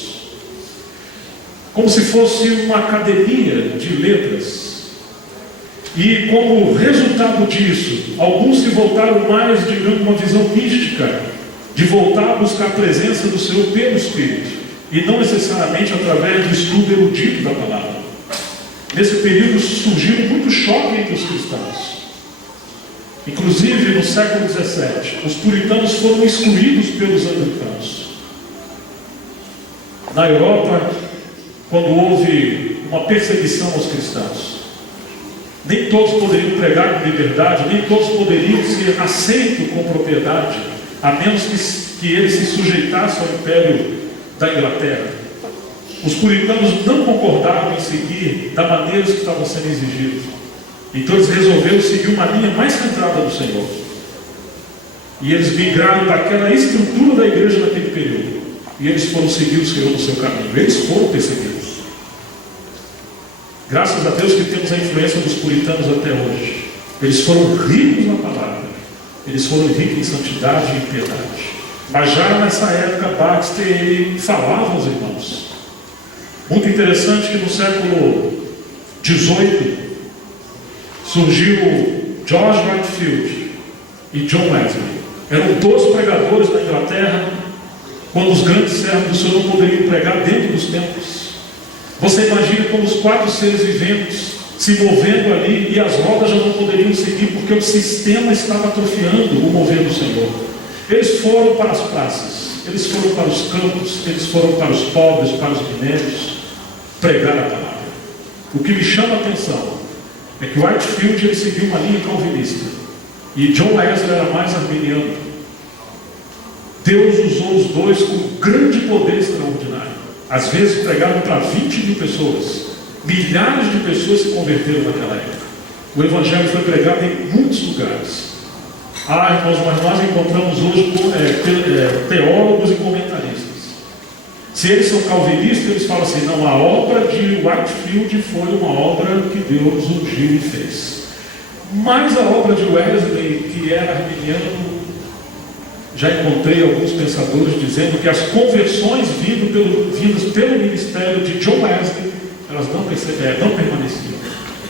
como se fosse uma academia de letras. E como resultado disso, alguns se voltaram mais, digamos, uma visão mística, de voltar a buscar a presença do Senhor pelo Espírito, e não necessariamente através do estudo erudito da palavra. Nesse período surgiu muito choque entre os cristãos. Inclusive no século XVII, os puritanos foram excluídos pelos anglicanos. Na Europa, quando houve uma perseguição aos cristãos, nem todos poderiam pregar com liberdade, nem todos poderiam ser aceitos com propriedade, a menos que eles se sujeitassem ao império da Inglaterra. Os puritanos não concordavam em seguir da maneira que estavam sendo exigidos. Então eles resolveram seguir uma linha mais centrada do Senhor. E eles migraram daquela estrutura da igreja naquele período. E eles foram seguir o Senhor no seu caminho. Eles foram perseguidos. Graças a Deus que temos a influência dos puritanos até hoje. Eles foram ricos na palavra. Eles foram ricos em santidade e em piedade. Mas já nessa época, Baxter, ele falava aos irmãos. Muito interessante que no século XVIII surgiu George Whitefield e John Wesley. Eram 12 pregadores na Inglaterra, quando os grandes servos do Senhor não poderiam pregar dentro dos templos. Você imagina como os 4 seres viventes se movendo ali, e as rodas já não poderiam seguir, porque o sistema estava atrofiando o mover do Senhor. Eles foram para as praças, eles foram para os campos, eles foram para os pobres, para os minérios, pregar a palavra. O que me chama a atenção é que Whitefield ele seguiu uma linha calvinista, e John Wesley era mais arminiano. Deus usou os dois com grande poder extraordinário. Às vezes pregaram para 20 mil pessoas, milhares de pessoas se converteram naquela época. O Evangelho foi pregado em muitos lugares. Irmãos, mas nós encontramos hoje teólogos e comentaristas. Se eles são calvinistas, eles falam assim: não, a obra de Whitefield foi uma obra que Deus ungiu e fez. Mas a obra de Wesley, que era arminiano, já encontrei alguns pensadores dizendo que as conversões vindas pelo ministério de John Wesley elas não permaneciam.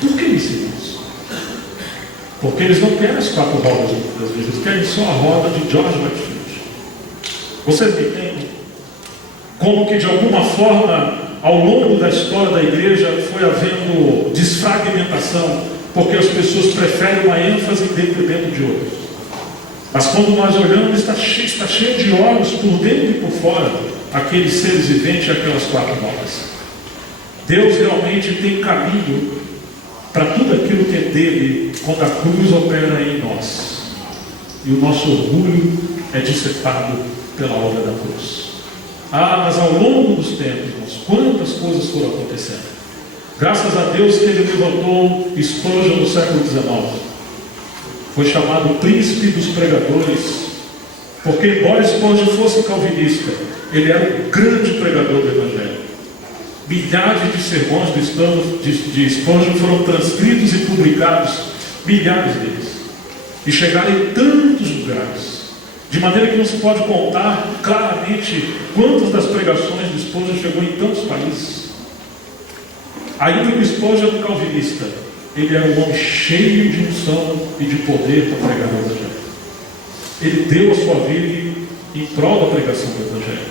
Por que isso, irmãos? Porque eles não querem as 4 rodas das igrejas, eles querem só a roda de George Whitefield. Vocês me entendem? Como que de alguma forma, ao longo da história da igreja, foi havendo desfragmentação, porque as pessoas preferem uma ênfase dentro de outras. Mas quando nós olhamos, está cheio de olhos por dentro e por fora, aqueles seres viventes e aquelas 4 rodas. Deus realmente tem caminho para tudo aquilo que é dele, quando a cruz opera em nós. E o nosso orgulho é dissipado pela obra da cruz. Mas ao longo dos tempos, irmãos, quantas coisas foram acontecendo. Graças a Deus que ele levantou Spurgeon no século XIX. Foi chamado o príncipe dos pregadores, porque embora Spurgeon fosse calvinista, ele era um grande pregador do Evangelho. Milhares de sermões de Spurgeon foram transcritos e publicados, milhares deles, e chegaram em tantos lugares, de maneira que não se pode contar claramente quantas das pregações de Spurgeon chegou em tantos países. Ainda que Spurgeon era um calvinista, ele era um homem cheio de unção e de poder para pregar o Evangelho. Ele deu a sua vida em prol da pregação do Evangelho.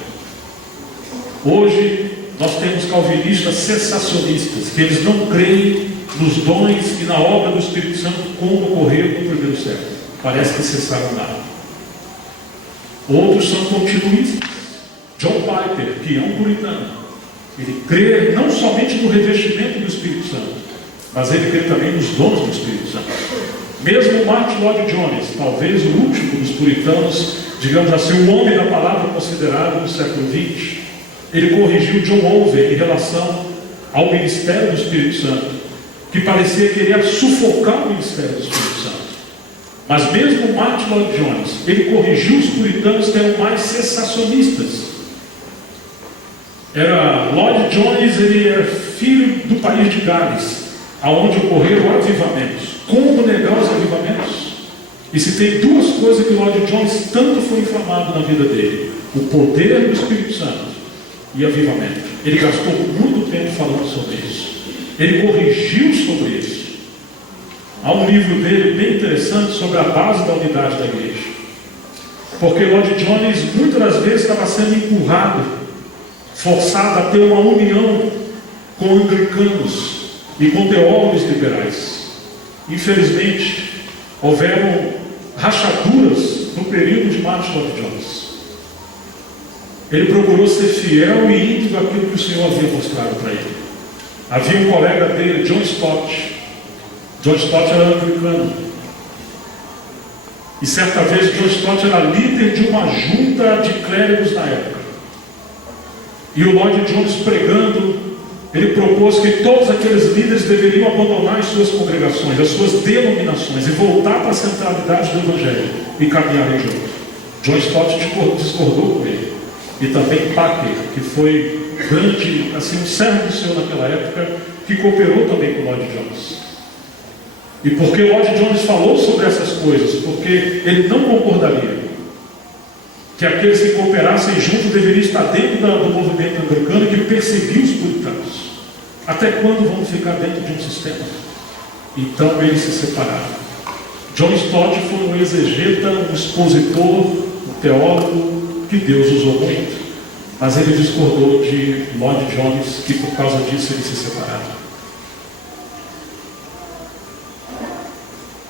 Hoje nós temos calvinistas sensacionistas, que eles não creem nos dons e na obra do Espírito Santo como ocorreu no primeiro século. Parece que cessaram nada. Outros são continuistas. John Piper, que é um puritano, ele crê não somente no revestimento do Espírito Santo, mas ele crê também nos dons do Espírito Santo. Mesmo Martin Lloyd-Jones, talvez o último dos puritanos, digamos assim, o homem da palavra considerado no século XX, ele corrigiu John Owen em relação ao ministério do Espírito Santo, que parecia querer sufocar o ministério do Espírito Santo. Mas mesmo Martin Lloyd-Jones, ele corrigiu os puritanos que eram mais cessacionistas. Lloyd-Jones, ele era filho do país de Gales, aonde ocorreram avivamentos. Como negar os avivamentos? E se tem 2 coisas que Lloyd-Jones tanto foi inflamado na vida dele: o poder do Espírito Santo e avivamento. Ele gastou muito tempo falando sobre isso. Ele corrigiu sobre isso. Há um livro dele bem interessante sobre a base da unidade da igreja. Porque Lloyd-Jones muitas das vezes estava sendo empurrado, forçado a ter uma união com anglicanos e com teólogos liberais. Infelizmente, houveram rachaduras no período de Martin Lloyd-Jones. Ele procurou ser fiel e íntegro àquilo que o Senhor havia mostrado para ele. Havia um colega dele, John Stott. John Stott era anglicano. E certa vez John Stott era líder de uma junta de clérigos na época. E o Lloyd-Jones pregando, ele propôs que todos aqueles líderes deveriam abandonar as suas congregações, as suas denominações, e voltar para a centralidade do Evangelho e caminharem juntos. John Stott discordou com ele. E também Packer, que foi grande, assim, um servo do Senhor naquela época, que cooperou também com Lloyd-Jones. E por que Lloyd-Jones falou sobre essas coisas? Porque ele não concordaria que aqueles que cooperassem juntos deveriam estar dentro do movimento anglicano que perseguiu os puritanos. Até quando vamos ficar dentro de um sistema? Então eles se separaram. John Stott foi um exegeta, um expositor, um teólogo que Deus usou muito, mas ele discordou de Lloyd-Jones, que por causa disso eles se separaram.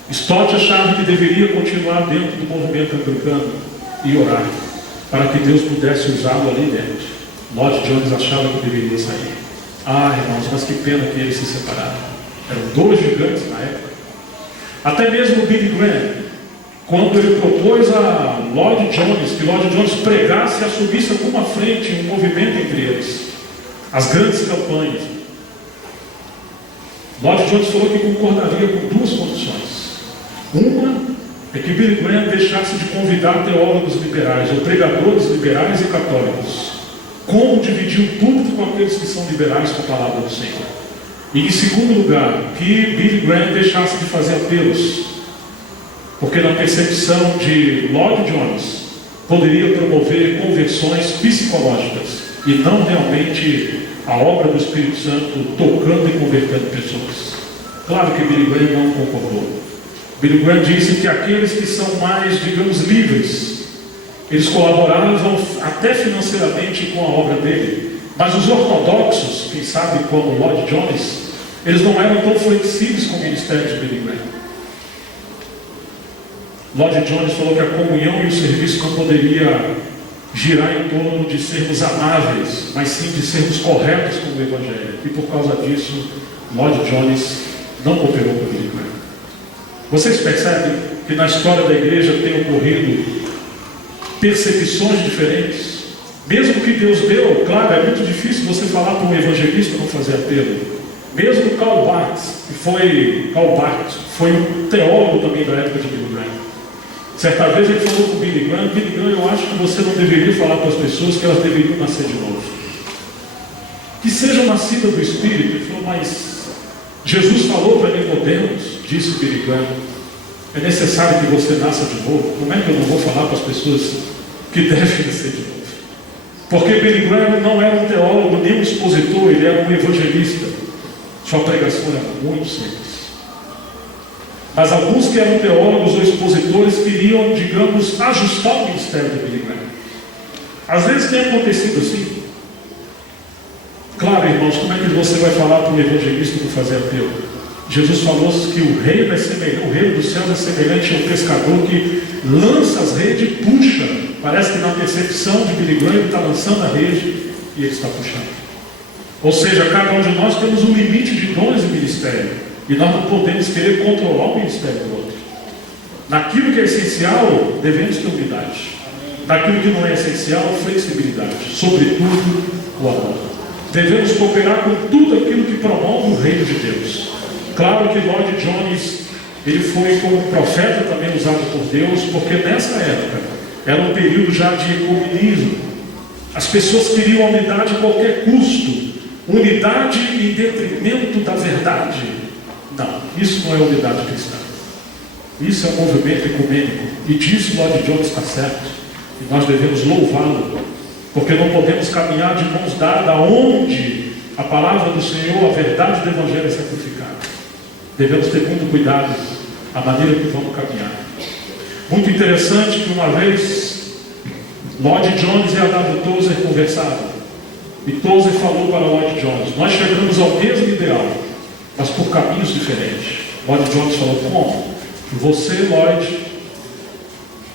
Stott achava que deveria continuar dentro do movimento anglicano e orar, para que Deus pudesse usá-lo ali dentro. Lloyd-Jones achava que deveria sair. Irmãos, mas que pena que eles se separaram. Eram 2 gigantes na época. Até mesmo Billy Graham, quando ele propôs a Lloyd-Jones que Lloyd-Jones pregasse e assumisse como à frente um movimento entre eles, as grandes campanhas, Lloyd-Jones falou que concordaria com 2 condições. Uma é que Billy Graham deixasse de convidar teólogos liberais, ou pregadores liberais e católicos. Como dividir o público com aqueles que são liberais com a palavra do Senhor. E em segundo lugar, que Billy Graham deixasse de fazer apelos, porque na percepção de Lloyd-Jones poderia promover conversões psicológicas e não realmente a obra do Espírito Santo tocando e convertendo pessoas. Claro que Billy Graham não concordou. Billy Graham disse que aqueles que são mais, digamos, livres, eles colaboravam até financeiramente com a obra dele. Mas os ortodoxos, quem sabe como Lloyd Jones, eles não eram tão flexíveis com o ministério de Billy Graham. Lloyd Jones falou que a comunhão e o serviço não poderia girar em torno de sermos amáveis, mas sim de sermos corretos com o Evangelho. E por causa disso, Lloyd Jones não cooperou com Billy Graham. Vocês percebem que na história da igreja tem ocorrido perseguições diferentes? Mesmo que Deus deu, claro, é muito difícil você falar para um evangelista não fazer apelo. Mesmo Karl Barth foi um teólogo também da época de Billy Graham. Certa vez ele falou com Billy Graham: eu acho que você não deveria falar para as pessoas que elas deveriam nascer de novo. Que sejam nascidas do Espírito. Ele falou: mas Jesus falou para Nicodemos, disse Billy Graham, é necessário que você nasça de novo. Como é que eu não vou falar para as pessoas que devem nascer de novo? Porque Billy Graham não era um teólogo nem um expositor, ele era um evangelista. Sua pregação era muito simples. Mas alguns que eram teólogos ou expositores queriam, digamos, ajustar o ministério de Billy Graham. Às vezes tem acontecido assim. Claro, irmãos, como é que você vai falar para um evangelista não fazer apelo? Jesus falou que o reino dos céus é semelhante a um pescador que lança as redes e puxa. Parece que na percepção de Billy Graham ele está lançando a rede e ele está puxando. Ou seja, cada um de nós temos um limite de dons e ministério. E nós não podemos querer controlar o ministério do outro. Naquilo que é essencial, devemos ter humildade. Naquilo que não é essencial, flexibilidade. Sobretudo, o amor. Devemos cooperar com tudo aquilo que promove o reino de Deus. Claro que Lloyd Jones, ele foi como profeta também usado por Deus, porque nessa época era um período já de ecumenismo. As pessoas queriam unidade a qualquer custo. Unidade em detrimento da verdade. Não, isso não é unidade cristã. Isso é um movimento ecumênico. E disso Lloyd Jones está certo. E nós devemos louvá-lo. Porque não podemos caminhar de mãos dadas onde a palavra do Senhor, a verdade do Evangelho é sacrificada. Devemos ter muito cuidado a maneira que vamos caminhar. Muito interessante que uma vez Lloyd Jones e A.W. Tozer conversaram. E Tozer falou para Lloyd Jones: nós chegamos ao mesmo ideal, mas por caminhos diferentes. Lloyd Jones falou: como? Você, Lloyd,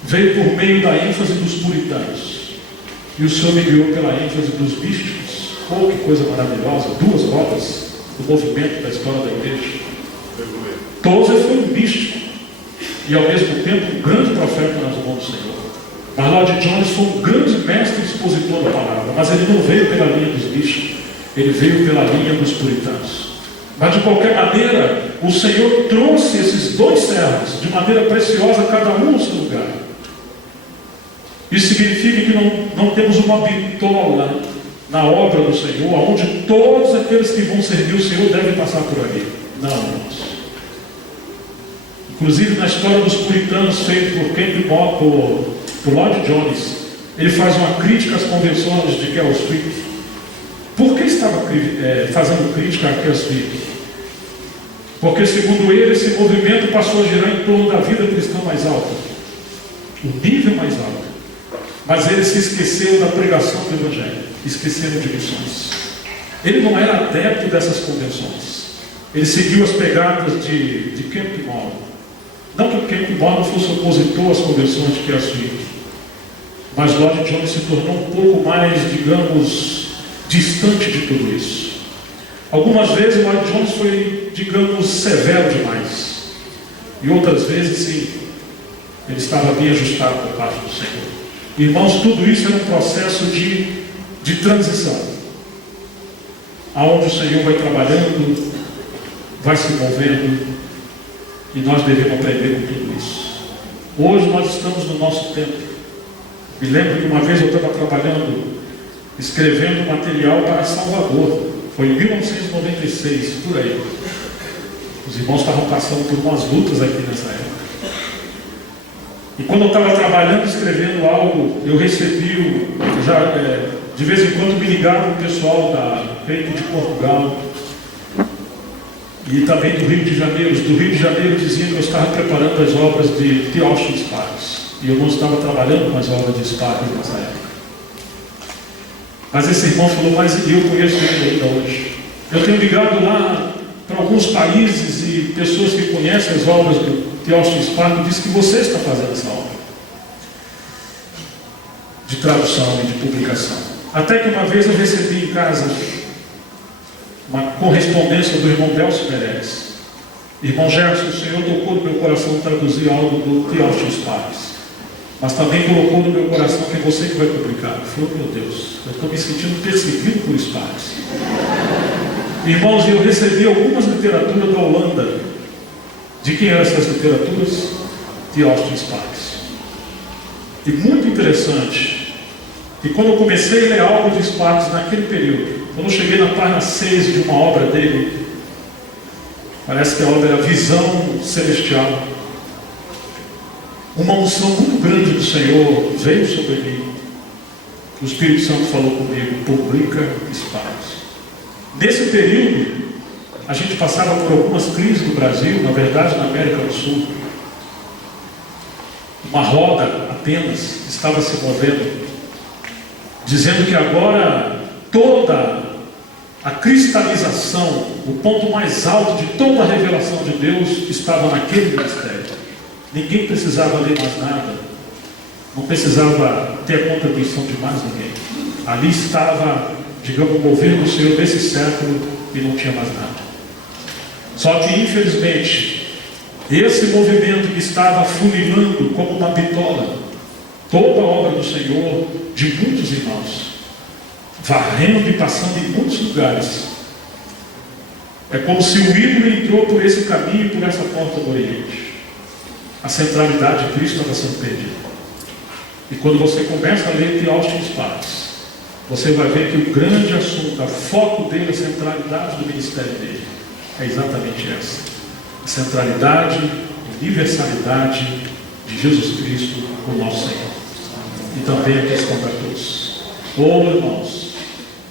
veio por meio da ênfase dos puritanos, e o Senhor me guiou pela ênfase dos místicos. Oh, que coisa maravilhosa! Duas rodas do movimento da história da igreja. Tozer foi um místico e ao mesmo tempo um grande profeta nas mãos do Senhor. Mas Lloyd Jones foi um grande mestre expositor da palavra, mas ele não veio pela linha dos místicos, ele veio pela linha dos puritanos. Mas de qualquer maneira, o Senhor trouxe esses dois servos de maneira preciosa, cada um no seu lugar. Isso significa que não temos uma bitola na obra do Senhor, onde todos aqueles que vão servir o Senhor devem passar por ali. Não, irmãos. Inclusive na história dos puritanos, feito por Lloyd Jones, ele faz uma crítica às convenções de Kell Street. Por que estava fazendo crítica a Kell Street? Porque, segundo ele, esse movimento passou a girar em torno da vida cristã mais alta, o nível mais alto. Mas ele se esqueceu da pregação do Evangelho, esqueceram de missões. Ele não era adepto dessas convenções. Ele seguiu as pegadas de Campbell. Não que Campbell não fosse opositor às convenções de Kell Street, mas Lloyd Jones se tornou um pouco mais, digamos, distante de tudo isso. Algumas vezes Lloyd Jones foi, digamos, severo demais. E outras vezes, sim, ele estava bem ajustado por parte do Senhor. Irmãos, tudo isso era um processo de transição, aonde o Senhor vai trabalhando, vai se movendo, e nós devemos aprender com tudo isso. Hoje nós estamos no nosso tempo. Me lembro que uma vez eu estava trabalhando, escrevendo material para Salvador. Foi em 1996, por aí. Os irmãos estavam passando por umas lutas aqui nessa época. E quando eu estava trabalhando, escrevendo algo, eu recebi de vez em quando me ligava o pessoal de Portugal e também do Rio de Janeiro. Do Rio de Janeiro diziam que eu estava preparando as obras de Austin Sparks. E eu não estava trabalhando com as obras de Sparks nessa época. Mas esse irmão falou, mas eu conheço ele ainda hoje. Eu tenho ligado lá para alguns países e pessoas que conhecem as obras de Austin Sparks e dizem que você está fazendo essa obra de tradução e de publicação. Até que uma vez eu recebi em casa uma correspondência do irmão Belcio Meirelles. Irmão Gerson, o Senhor tocou no meu coração traduzir algo do Austin Sparks, mas também colocou no meu coração que é você que vai publicar. Eu falei, meu Deus, eu estou me sentindo perseguido por Sparks. Irmãos, eu recebi algumas literaturas da Holanda. De quem eram essas literaturas? De Austin Sparks. E muito interessante, que quando eu comecei a ler algo de Sparks naquele período, quando eu cheguei na página 6 de uma obra dele, parece que a obra era Visão Celestial. Uma unção muito grande do Senhor veio sobre mim. O Espírito Santo falou comigo, publica Sparks. Nesse período, a gente passava por algumas crises no Brasil, na verdade na América do Sul. Uma roda apenas estava se movendo, dizendo que agora toda a cristalização, o ponto mais alto de toda a revelação de Deus estava naquele ministério. Ninguém precisava ler mais nada, não precisava ter a contribuição de mais ninguém. Ali estava, digamos, o governo do Senhor desse século e não tinha mais nada. Só que, infelizmente, esse movimento que estava funilando como uma bitola toda a obra do Senhor, de muitos irmãos, varrendo e passando em muitos lugares, é como se o ídolo entrou por esse caminho e por essa porta do Oriente. A centralidade de Cristo estava sendo perdida. E quando você começa a ler de Austin Sparks, você vai ver que o grande assunto, o foco dele, a centralidade do ministério dele, é exatamente essa: a centralidade, a universalidade de Jesus Cristo, o nosso Senhor. E também a questão da cruz. Irmãos,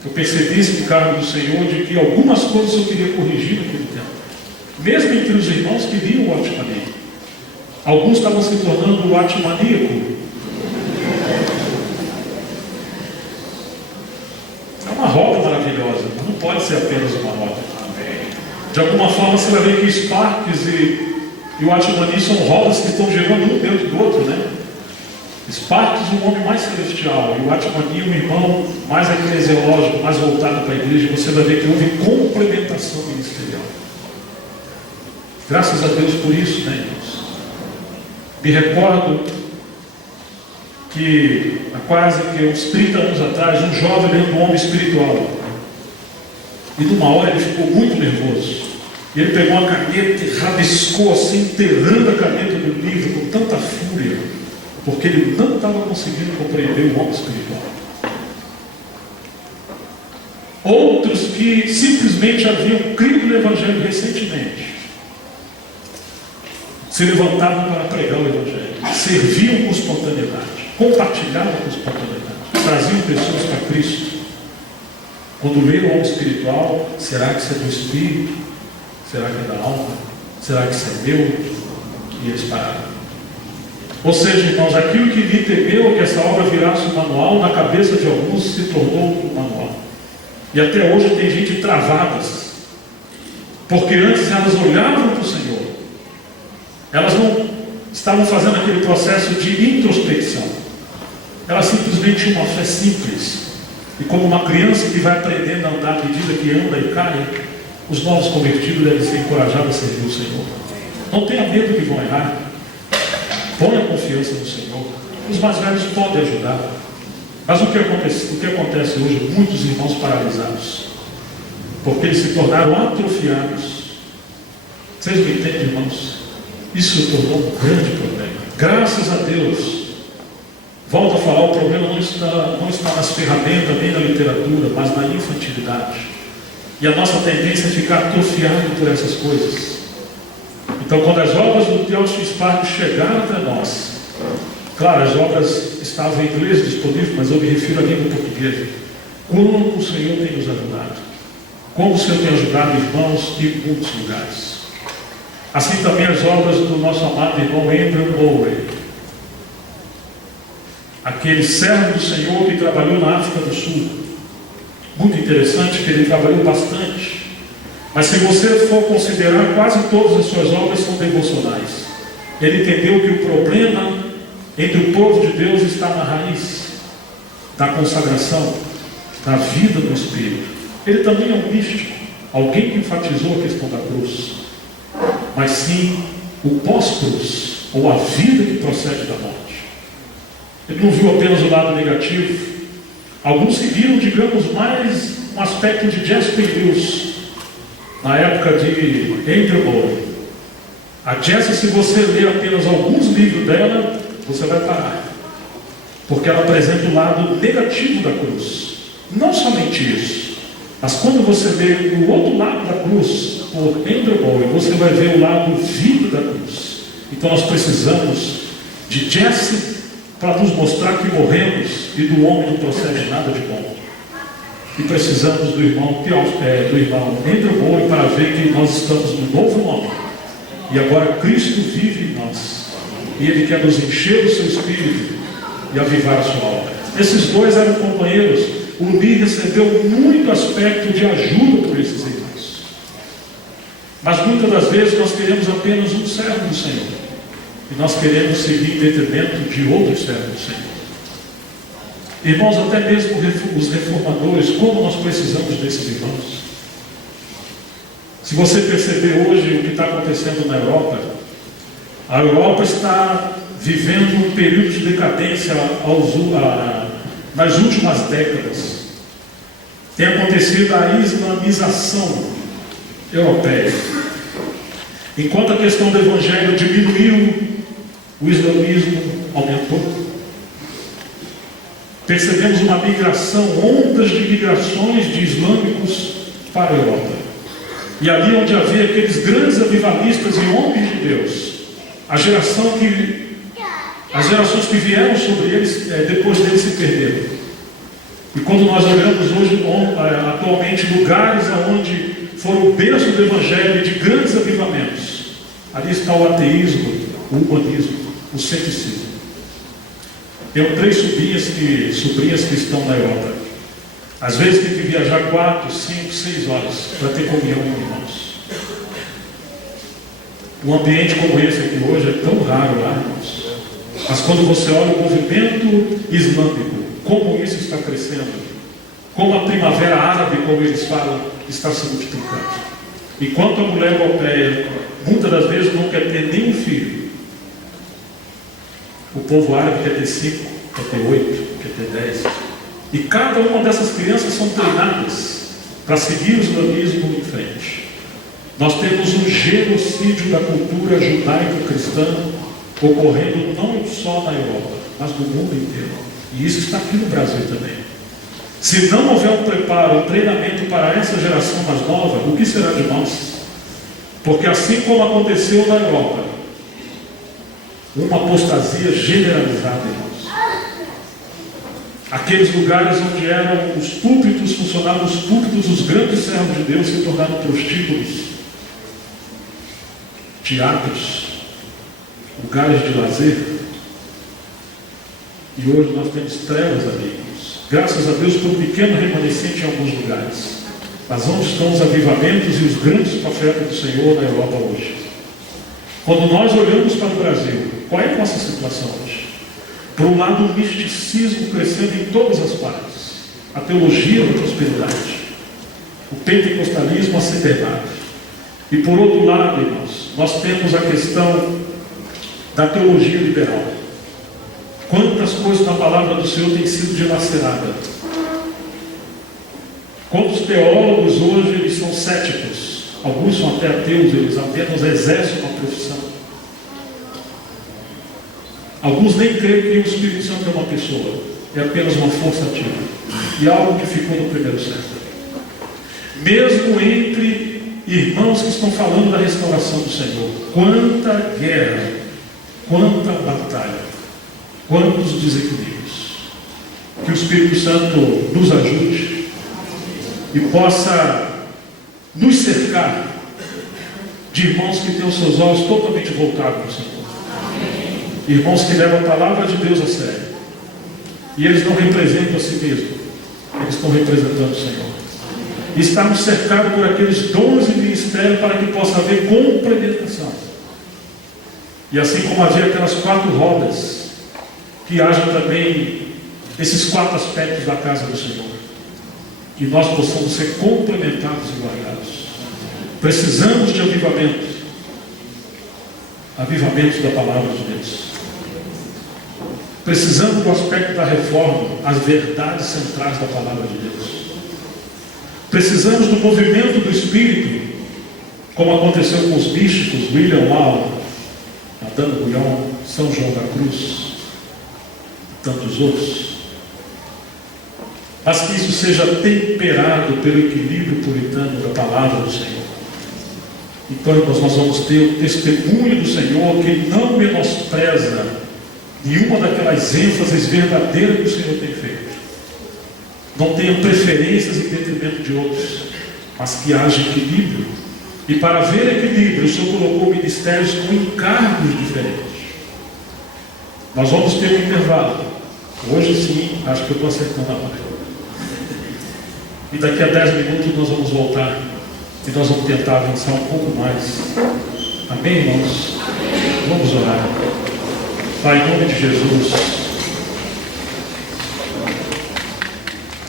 eu percebi esse cargo do Senhor de que algumas coisas eu queria corrigir naquele tempo. Mesmo entre os irmãos que viam o atmaníaco. Alguns estavam se tornando o atmaníaco. É uma roda maravilhosa, mas não pode ser apenas uma roda. De alguma forma você vai ver que Sparks e o atmaníaco são rodas que estão gerando um dentro do outro, né? Sparks, um homem mais celestial, e o atmaníaco, um irmão mais eclesiológico, mais voltado para a igreja. Você vai ver que houve complementação ministerial. Graças a Deus por isso, né, irmãos? Me recordo que há quase que uns 30 anos atrás, um jovem lendo um homem espiritual, e numa hora ele ficou muito nervoso, e ele pegou uma caneta e rabiscou assim, enterrando a caneta do livro com tanta fúria, porque ele não estava conseguindo compreender o homem espiritual. Outros que simplesmente haviam crido no Evangelho recentemente se levantavam para pregar o Evangelho, serviam com espontaneidade, compartilhavam com espontaneidade, traziam pessoas para Cristo. Quando leram o homem espiritual, será que isso é do Espírito? Será que é da alma? Será que isso é meu? E eles pararam. Ou seja, irmãos, aquilo que lhe temeu que essa obra virasse um manual, na cabeça de alguns se tornou um manual. E até hoje tem gente travadas, porque antes elas olhavam para o Senhor, elas não estavam fazendo aquele processo de introspecção, elas simplesmente tinham uma fé simples, e como uma criança que vai aprendendo a andar à medida que anda e cai, os novos convertidos devem ser encorajados a servir o Senhor. Não tenha medo que vão errar, ponha confiança no Senhor. Os mais velhos podem ajudar, mas o que acontece hoje? Muitos irmãos paralisados, porque eles se tornaram atrofiados. Vocês me entendem, irmãos? Isso se tornou um grande problema. Graças a Deus, volto a falar, o problema não está nas ferramentas nem na literatura, mas na infantilidade. E a nossa tendência é ficar atrofiado por essas coisas. Então, quando as obras do Austin Sparks chegaram até nós, Claro, as obras estavam em inglês disponíveis, mas eu me refiro à língua portuguesa. Como o Senhor tem nos ajudado. Como o Senhor tem ajudado irmãos em muitos lugares. Assim também as obras do nosso amado irmão Andrew Bowen. Aquele servo do Senhor que trabalhou na África do Sul. Muito interessante que ele trabalhou bastante. Mas se você for considerar, quase todas as suas obras são devocionais. Ele entendeu que o problema entre o povo de Deus está na raiz da consagração, da vida do Espírito. Ele também é um místico, alguém que enfatizou a questão da cruz, mas sim o pós-cruz, ou a vida que procede da morte. Ele não viu apenas o lado negativo. Alguns seguiram, digamos, mais um aspecto de Jessie Lewis, na época de Andrew Bowen. A Jessie, se você ler apenas alguns livros dela, você vai parar, porque ela apresenta o lado negativo da cruz. Não somente isso, mas quando você vê o outro lado da cruz, por Andrew Bowen, você vai ver o lado vida da cruz. Então nós precisamos de Jessie para nos mostrar que morremos e do homem não procede nada de bom. E precisamos do irmão Andrew Bowen para ver que nós estamos no novo homem. E agora Cristo vive em nós. E Ele quer nos encher do seu Espírito e avivar a sua obra. Esses dois eram companheiros. O Lee recebeu muito aspecto de ajuda por esses irmãos. Mas muitas das vezes nós queremos apenas um servo do Senhor. E nós queremos seguir em detrimento de outros servos do Senhor. Irmãos, até mesmo os reformadores, como nós precisamos desses irmãos. Se você perceber hoje o que está acontecendo na Europa, a Europa está vivendo um período de decadência nas últimas décadas. Tem acontecido a islamização europeia. Enquanto a questão do evangelho diminuiu, o islamismo aumentou. Percebemos uma migração, ondas de migrações de islâmicos para a Europa. E ali onde havia aqueles grandes avivalistas e homens de Deus, as gerações que vieram sobre eles, depois deles se perderam. E quando nós olhamos hoje, atualmente, lugares onde foram o berço do Evangelho e de grandes avivamentos, ali está o ateísmo, o humanismo, o ceticismo. Tenho 3 sobrinhas que estão na Europa. Às vezes tem que viajar 4, 5, 6 horas para ter comunhão com irmãos. Um ambiente como esse aqui hoje é tão raro lá, irmãos. Mas quando você olha o movimento islâmico, como isso está crescendo, como a primavera árabe, como eles falam, está se multiplicando. Enquanto a mulher europeia, muitas das vezes, não quer ter nenhum filho, o povo árabe quer ter 5, quer ter 8, quer ter 10. E cada uma dessas crianças são treinadas para seguir o islamismo em frente. Nós temos um genocídio da cultura judaico-cristã ocorrendo não só na Europa, mas no mundo inteiro. E isso está aqui no Brasil também. Se não houver um preparo, um treinamento para essa geração mais nova, o que será de nós? Porque assim como aconteceu na Europa, uma apostasia generalizada, irmãos. Aqueles lugares onde eram os púlpitos, funcionavam os púlpitos, os grandes servos de Deus se tornaram prostíbulos, teatros, lugares de lazer. E hoje nós temos trevas, amigos. Graças a Deus por um pequeno remanescente em alguns lugares. Mas onde estão os avivamentos e os grandes profetas do Senhor na Europa hoje? Quando nós olhamos para o Brasil, qual é a nossa situação hoje? Por um lado, o misticismo crescendo em todas as partes, a teologia da prosperidade, o pentecostalismo ascendentado. E por outro lado, irmãos, nós temos a questão da teologia liberal. Quantas coisas na palavra do Senhor têm sido dilaceradas? Quantos teólogos hoje eles são céticos? Alguns são até ateus, eles apenas exercem uma profissão. Alguns nem creem que o Espírito Santo é uma pessoa, é apenas uma força ativa. E algo que ficou no primeiro século. Mesmo entre irmãos que estão falando da restauração do Senhor, quanta guerra, quanta batalha. quantos desequilíbrios. Que o Espírito Santo nos ajude e possa nos cercar de irmãos que têm os seus olhos totalmente voltados para o Senhor. Irmãos que levam a palavra de Deus a sério. E eles não representam a si mesmos, eles estão representando o Senhor. E estamos cercados por aqueles dons e ministérios para que possa haver complementação. E assim como havia aquelas 4 rodas, que haja também esses 4 aspectos da casa do Senhor. Que nós possamos ser complementados e guardados. Precisamos de avivamento. Avivamento da palavra de Deus. Precisamos do aspecto da reforma, as verdades centrais da palavra de Deus. Precisamos do movimento do Espírito, como aconteceu com os bispos William Law, Adão Guion, São João da Cruz, e tantos outros. Mas que isso seja temperado pelo equilíbrio puritano da palavra do Senhor. Então, nós vamos ter o testemunho do Senhor que não menospreza nenhuma daquelas ênfases verdadeiras que o Senhor tem feito. Não tenha preferências em detrimento de outros, mas que haja equilíbrio. E para haver equilíbrio, o Senhor colocou ministérios com encargos diferentes. Nós vamos ter um intervalo. Hoje sim, acho que eu estou acertando a marca. E daqui a 10 minutos nós vamos voltar. E nós vamos tentar avançar um pouco mais. Amém, irmãos? Vamos orar. Pai, em nome de Jesus,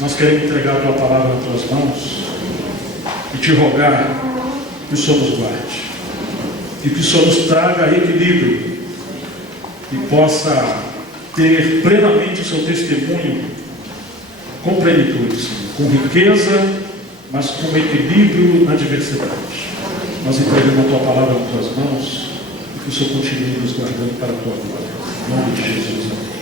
nós queremos entregar a Tua palavra nas Tuas mãos e Te rogar que o Senhor nos guarde e que o Senhor nos traga equilíbrio e possa ter plenamente o Seu testemunho com plenitude, Senhor, com riqueza, mas com equilíbrio na diversidade. Nós entregamos a Tua palavra nas Tuas mãos e que o Senhor continue nos guardando para a Tua glória. Em nome de Jesus, amém.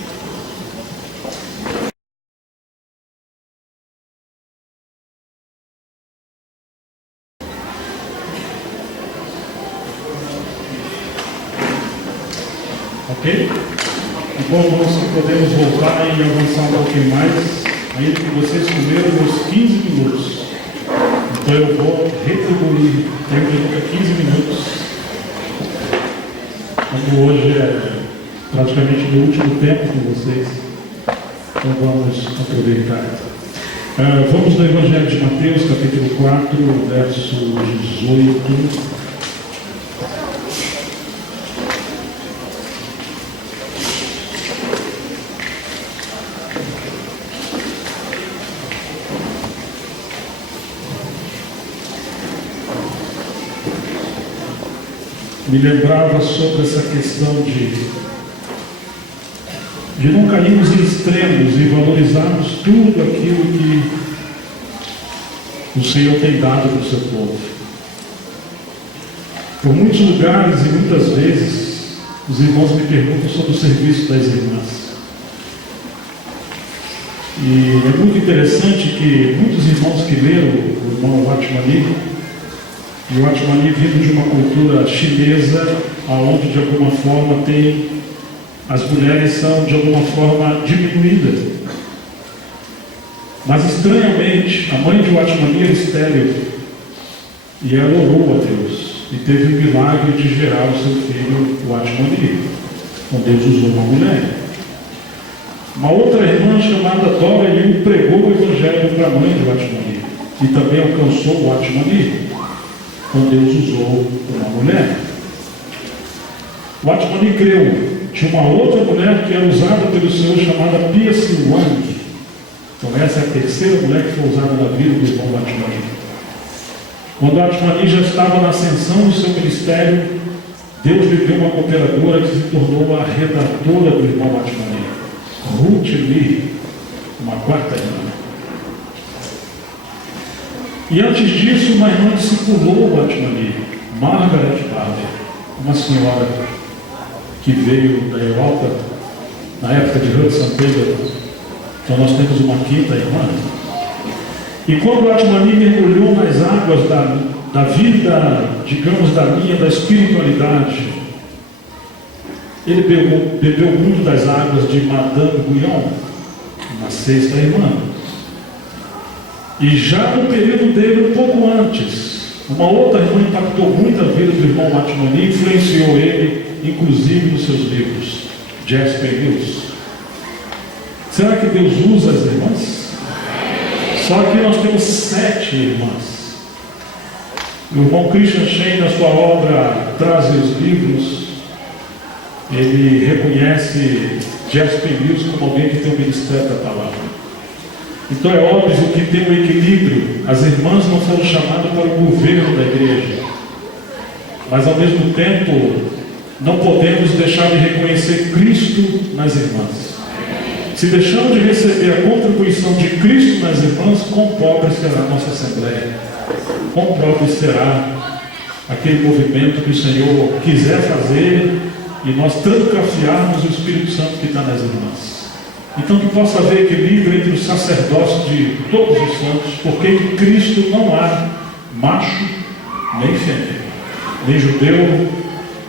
Ok? Bom, nós podemos voltar e avançar um pouquinho mais, ainda que vocês comeram uns 15 minutos. Então eu vou retribuir 15 minutos. Como hoje é praticamente o último tempo com vocês, então vamos aproveitar. Vamos no Evangelho de Mateus, capítulo 4, verso 18. Me lembrava sobre essa questão de não cairmos em extremos e valorizarmos tudo aquilo que o Senhor tem dado para o seu povo. Por muitos lugares e muitas vezes, os irmãos me perguntam sobre o serviço das irmãs. E é muito interessante que muitos irmãos que leram o irmão Watchman, e o Watchman vindo de uma cultura chinesa, onde de alguma forma as mulheres são de alguma forma diminuídas. Mas estranhamente, a mãe de Watchman era estéril, e ela orou a Deus, e teve o milagre de gerar o seu filho Watchman. Então Deus usou uma mulher. Uma outra irmã chamada Dora Yu pregou o evangelho para a mãe de Watchman, e também alcançou o Watchman. Então Deus usou uma mulher. Watchman creu. Tinha uma outra mulher que era usada pelo Senhor, chamada Pia Silwang. Então essa é a terceira mulher que foi usada na vida do irmão Watchman. Quando Watchman já estava na ascensão do seu ministério, Deus lhe deu uma cooperadora que se tornou a redatora do irmão Watchman, Ruth Lee, uma quarta irmã. E antes disso, uma irmã discipulou o Watchman, Margaret Barber, uma senhora que veio da Europa na época de Hudson Taylor. Então nós temos uma quinta irmã. E quando o Watchman mergulhou nas águas da vida, digamos, da espiritualidade, Ele bebeu muito das águas de Madame Guyon, uma sexta irmã. E já no período dele, um pouco antes, uma outra irmã impactou muito a vida do irmão Matmani, influenciou ele, inclusive nos seus livros, Jasper Mills. Será que Deus usa as irmãs? Só que nós temos 7 irmãs. O irmão Christian Shane, na sua obra Traze os Livros, ele reconhece Jasper Mills como alguém que tem o ministério da palavra. Então é óbvio que tem um equilíbrio. As irmãs não foram chamadas para o governo da igreja, mas ao mesmo tempo não podemos deixar de reconhecer Cristo nas irmãs. Se deixamos de receber a contribuição de Cristo nas irmãs, quão pobre será a nossa Assembleia, quão pobre será aquele movimento que o Senhor quiser fazer e nós trancafiarmos o Espírito Santo que está nas irmãs. Então que possa haver equilíbrio entre o sacerdócio de todos os santos, porque em Cristo não há macho nem fêmea, nem judeu,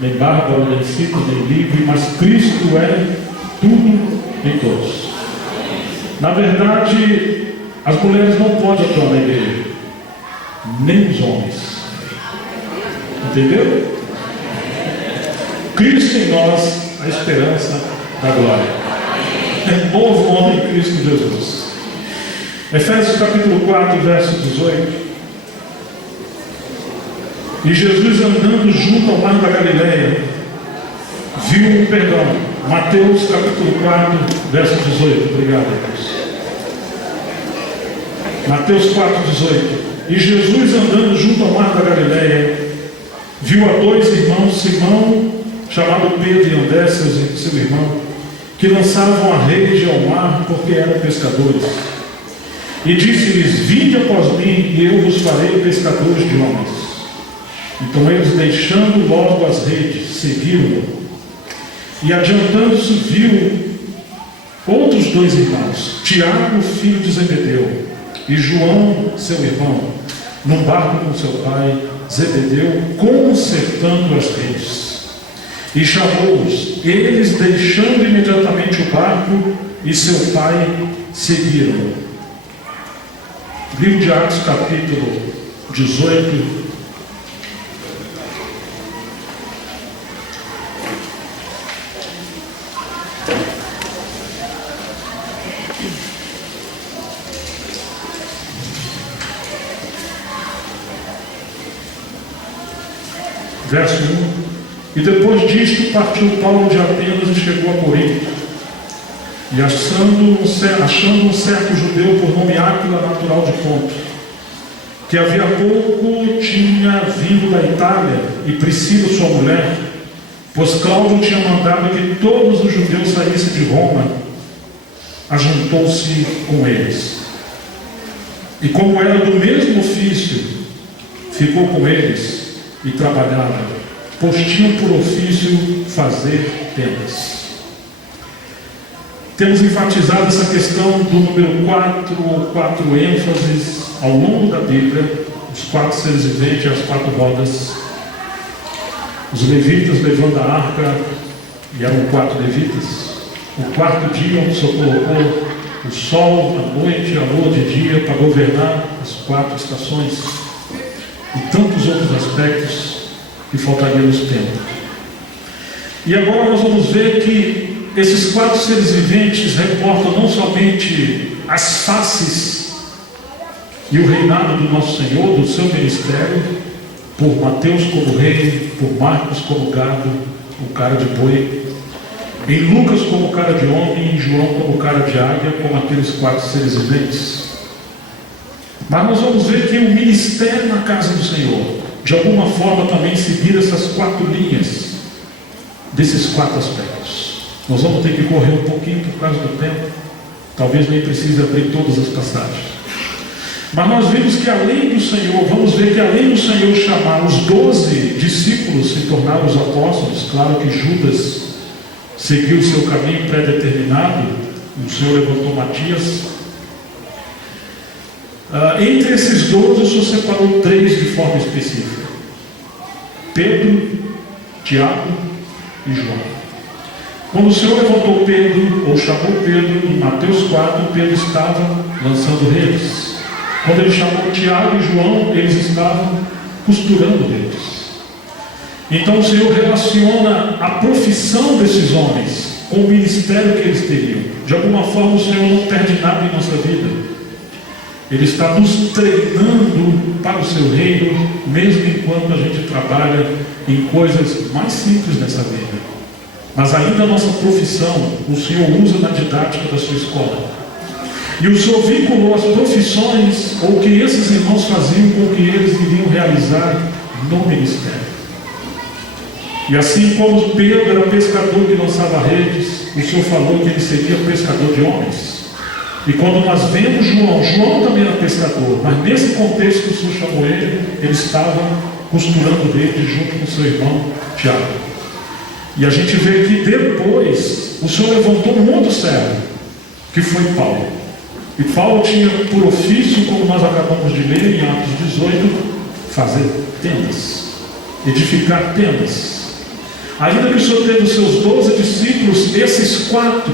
nem bárbaro, nem cita, nem livre, mas Cristo é tudo em todos. Na verdade, as mulheres não podem atuar na igreja, nem os homens. Entendeu? Cristo em nós, a esperança da glória. É novo homem em Cristo Jesus. Efésios capítulo 4, verso 18. E Jesus andando junto ao mar da Galileia, viu, Mateus capítulo 4, verso 18. Obrigado, Deus. Mateus 4, 18. E Jesus andando junto ao mar da Galileia, viu a 2 irmãos, Simão, chamado Pedro, e André, seu irmão, que lançavam a rede ao mar, porque eram pescadores. E disse-lhes: vinde após mim, e eu vos farei pescadores de homens. Então eles, deixando logo as redes, seguiram-no. E adiantando-se, viu outros 2 irmãos, Tiago, filho de Zebedeu, e João, seu irmão, num barco com seu pai Zebedeu, consertando as redes. E chamou-os. Eles, deixando imediatamente o barco e seu pai, seguiram. Livro de Atos, capítulo 18. Verso 1. E depois disto partiu Paulo de Atenas e chegou a Corinto. E achando um certo judeu por nome Áquila, natural de Ponto, que havia pouco tinha vindo da Itália, e Priscila sua mulher, pois Cláudio tinha mandado que todos os judeus saíssem de Roma, ajuntou-se com eles. E como era do mesmo ofício, ficou com eles e trabalhava, pois tinham por ofício fazer tendas. Temos enfatizado essa questão do número 4 ênfases ao longo da Bíblia: os 4 seres viventes e as 4 rodas. Os levitas levando a arca, e eram 4 levitas. O 4º dia, onde o Senhor colocou o sol, a noite, a lua de dia, para governar as 4 estações, e tantos outros aspectos que faltaria nos tempos. E agora nós vamos ver que esses 4 seres viventes reportam não somente as faces e o reinado do nosso Senhor, do seu ministério, por Mateus como rei, por Marcos como gado, o cara de boi, em Lucas como cara de homem, em João como cara de águia, como aqueles 4 seres viventes. Mas nós vamos ver que o ministério na casa do Senhor, de alguma forma, também seguir essas 4 linhas, desses 4 aspectos. Nós vamos ter que correr um pouquinho por causa do tempo, talvez nem precise abrir todas as passagens. Mas nós vimos que além do Senhor, vamos ver que além do Senhor chamar os 12 discípulos se tornaram os apóstolos, claro que Judas seguiu o seu caminho pré-determinado, e o Senhor levantou Matias. Entre esses 12, o Senhor separou 3 de forma específica: Pedro, Tiago e João. Quando o Senhor levantou Pedro, ou chamou Pedro, em Mateus 4, Pedro estava lançando redes. Quando ele chamou Tiago e João, eles estavam costurando redes. Então o Senhor relaciona a profissão desses homens com o ministério que eles teriam. De alguma forma o Senhor não perde nada em nossa vida. Ele está nos treinando para o seu reino, mesmo enquanto a gente trabalha em coisas mais simples nessa vida. Mas ainda a nossa profissão, o Senhor usa na didática da sua escola. E o Senhor vinculou as profissões, ou o que esses irmãos faziam, com o que eles iriam realizar no ministério. E assim como Pedro era pescador que lançava redes, o Senhor falou que ele seria pescador de homens. E quando nós vemos João também era pescador, mas nesse contexto que o Senhor chamou ele estava costurando redes junto com seu irmão Tiago. E a gente vê que depois o Senhor levantou um outro servo, que foi Paulo. E Paulo tinha por ofício, como nós acabamos de ler em Atos 18, fazer tendas, edificar tendas. Ainda que o Senhor teve os seus 12 discípulos, esses 4,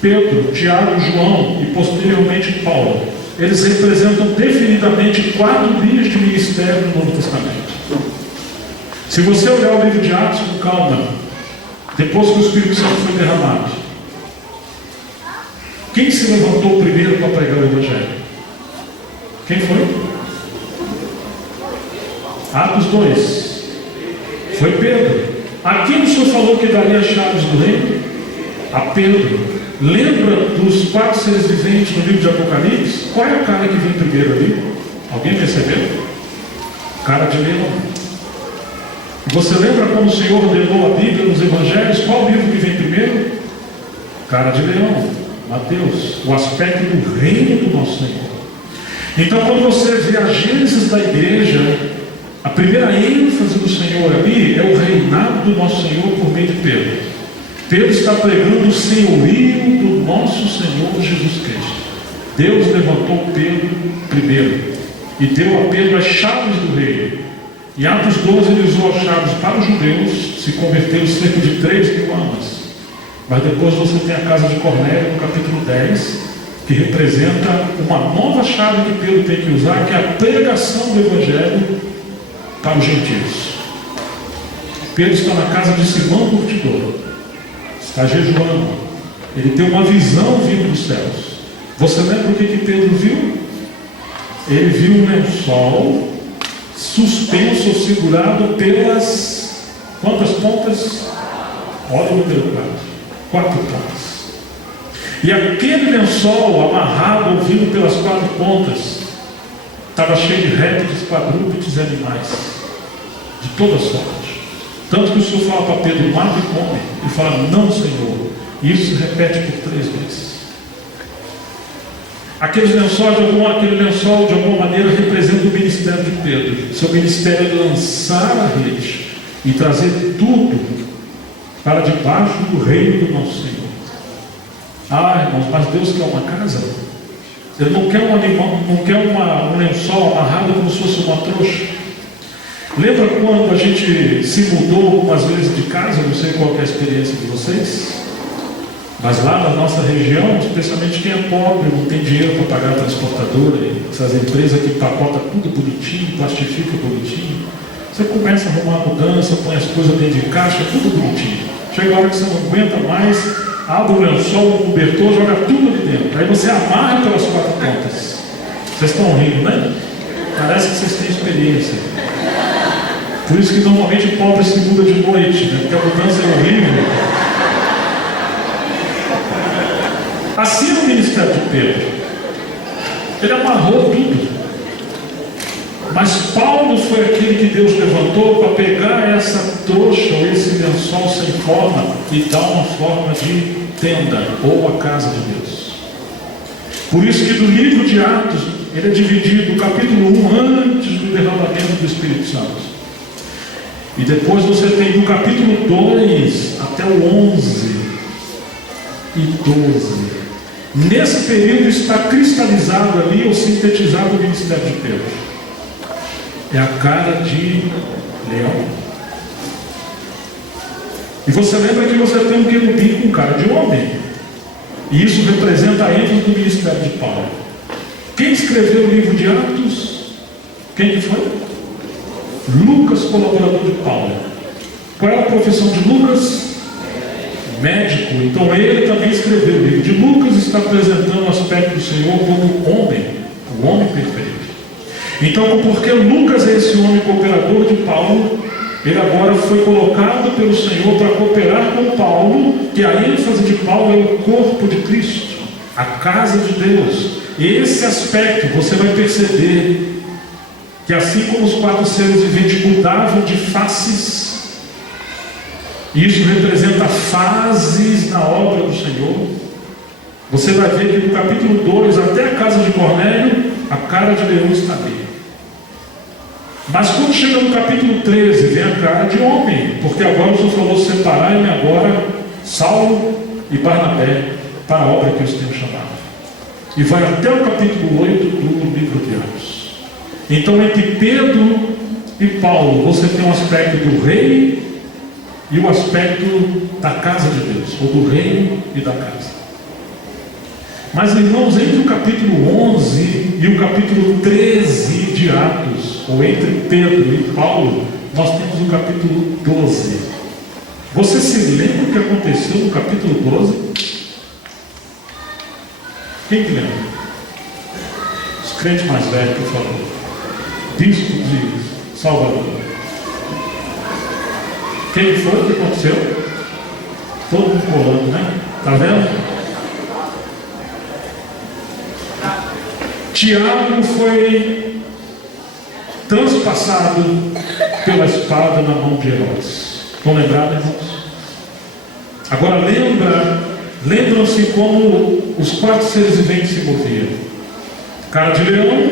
Pedro, Tiago, João e posteriormente Paulo, eles representam definidamente 4 linhas de ministério no Novo Testamento. Se você olhar o livro de Atos com calma, depois que o Espírito Santo foi derramado, quem se levantou primeiro para pregar o Evangelho? Quem foi? Atos 2. Foi Pedro. A quem o Senhor falou que daria as chaves do reino? A Pedro. Lembra dos 4 seres viventes no livro de Apocalipse? Qual é a cara que vem primeiro ali? Alguém percebeu? Cara de leão. Você lembra como o Senhor ordenou a Bíblia nos Evangelhos? Qual livro que vem primeiro? Cara de leão. Mateus, o aspecto do reino do nosso Senhor. Então, quando você vê a gênesis da igreja, a primeira ênfase do Senhor ali é o reinado do nosso Senhor por meio de Pedro. Pedro está pregando o senhorio do nosso Senhor Jesus Cristo. Deus levantou Pedro primeiro e deu a Pedro as chaves do reino. Em Atos 12 ele usou as chaves para os judeus, se converteram cerca de 3.000 anos. Mas depois você tem a casa de Cornélio no capítulo 10, que representa uma nova chave que Pedro tem que usar, que é a pregação do Evangelho para os gentios. Pedro está na casa de Simão Curtidor, está jejuando, ele tem uma visão vindo dos céus. Você lembra o que Pedro viu? Ele viu um lençol suspenso ou segurado pelas quantas pontas? Olha o número 4 pontas. E aquele lençol amarrado ou vindo pelas 4 pontas estava cheio de répteis, quadrúpedes e animais de toda sorte. Tanto que o Senhor fala para Pedro: mata e come. E fala: não, Senhor. E isso se repete por 3 vezes. Aquele lençol de alguma maneira representa o ministério de Pedro. Seu ministério é lançar a rede e trazer tudo para debaixo do reino do nosso Senhor. Ah, irmãos, mas Deus quer uma casa. Ele não quer um animal, não quer um lençol amarrado como se fosse uma trouxa. Lembra quando a gente se mudou algumas vezes de casa? Eu não sei qual é a experiência de vocês, mas lá na nossa região, especialmente quem é pobre, não tem dinheiro para pagar a transportadora, essas empresas que empacotam tudo bonitinho, plastifica bonitinho, você começa a arrumar a mudança, põe as coisas dentro de caixa, tudo bonitinho. Chega a hora que você não aguenta mais, abre o lençol, o cobertor, joga tudo ali dentro. Aí você amarra pelas 4 pontas. Vocês estão rindo, né? Parece que vocês têm experiência. Por isso que normalmente o pobre se muda de noite, né? Porque a mudança é horrível. Assim é o ministério de Pedro. Ele amarrou tudo. Mas Paulo foi aquele que Deus levantou para pegar essa trouxa ou esse lençol sem forma e dar uma forma de tenda ou a casa de Deus. Por isso que do livro de Atos ele é dividido o capítulo 1 antes do derramamento do Espírito Santo. E depois você tem do capítulo 2 até o 11 e 12. Nesse período está cristalizado ali ou sintetizado o ministério de Pedro. É a cara de leão. E você lembra que você tem um querubim com cara de homem. E isso representa a ênfase do ministério de Paulo. Quem escreveu o livro de Atos? Quem que foi? Lucas, colaborador de Paulo. Qual é a profissão de Lucas? Médico. Então ele também escreveu o livro de Lucas, está apresentando o aspecto do Senhor como homem, o homem perfeito. Então, porque Lucas é esse homem cooperador de Paulo, ele agora foi colocado pelo Senhor para cooperar com Paulo, que a ênfase de Paulo é o corpo de Cristo, a casa de Deus. E esse aspecto você vai perceber que assim como os 4 seres viventes mudavam de faces, isso representa fases na obra do Senhor. Você vai ver que no capítulo 2, até a casa de Cornélio, a cara de leão está ali. Mas quando chega no capítulo 13, vem a cara de homem, porque agora o Senhor falou: separai-me agora Saulo e Barnabé para a obra que eu os tenho chamado. E vai até o capítulo 8 do livro de Atos. Então, entre Pedro e Paulo, você tem um aspecto do rei e o aspecto da casa de Deus, ou do reino e da casa. Mas, irmãos, entre o capítulo 11 e o capítulo 13 de Atos, ou entre Pedro e Paulo, nós temos o capítulo 12. Você se lembra o que aconteceu no capítulo 12? Quem que lembra? Os crentes mais velhos, por favor. Bispo de Salvador. Quem foi? O que aconteceu? Todo mundo colando, né? Está vendo? Tiago foi transpassado pela espada na mão de Herodes. Estão lembrados, irmãos? Agora lembram-se como os 4 seres viventes se moviam. Cara de leão,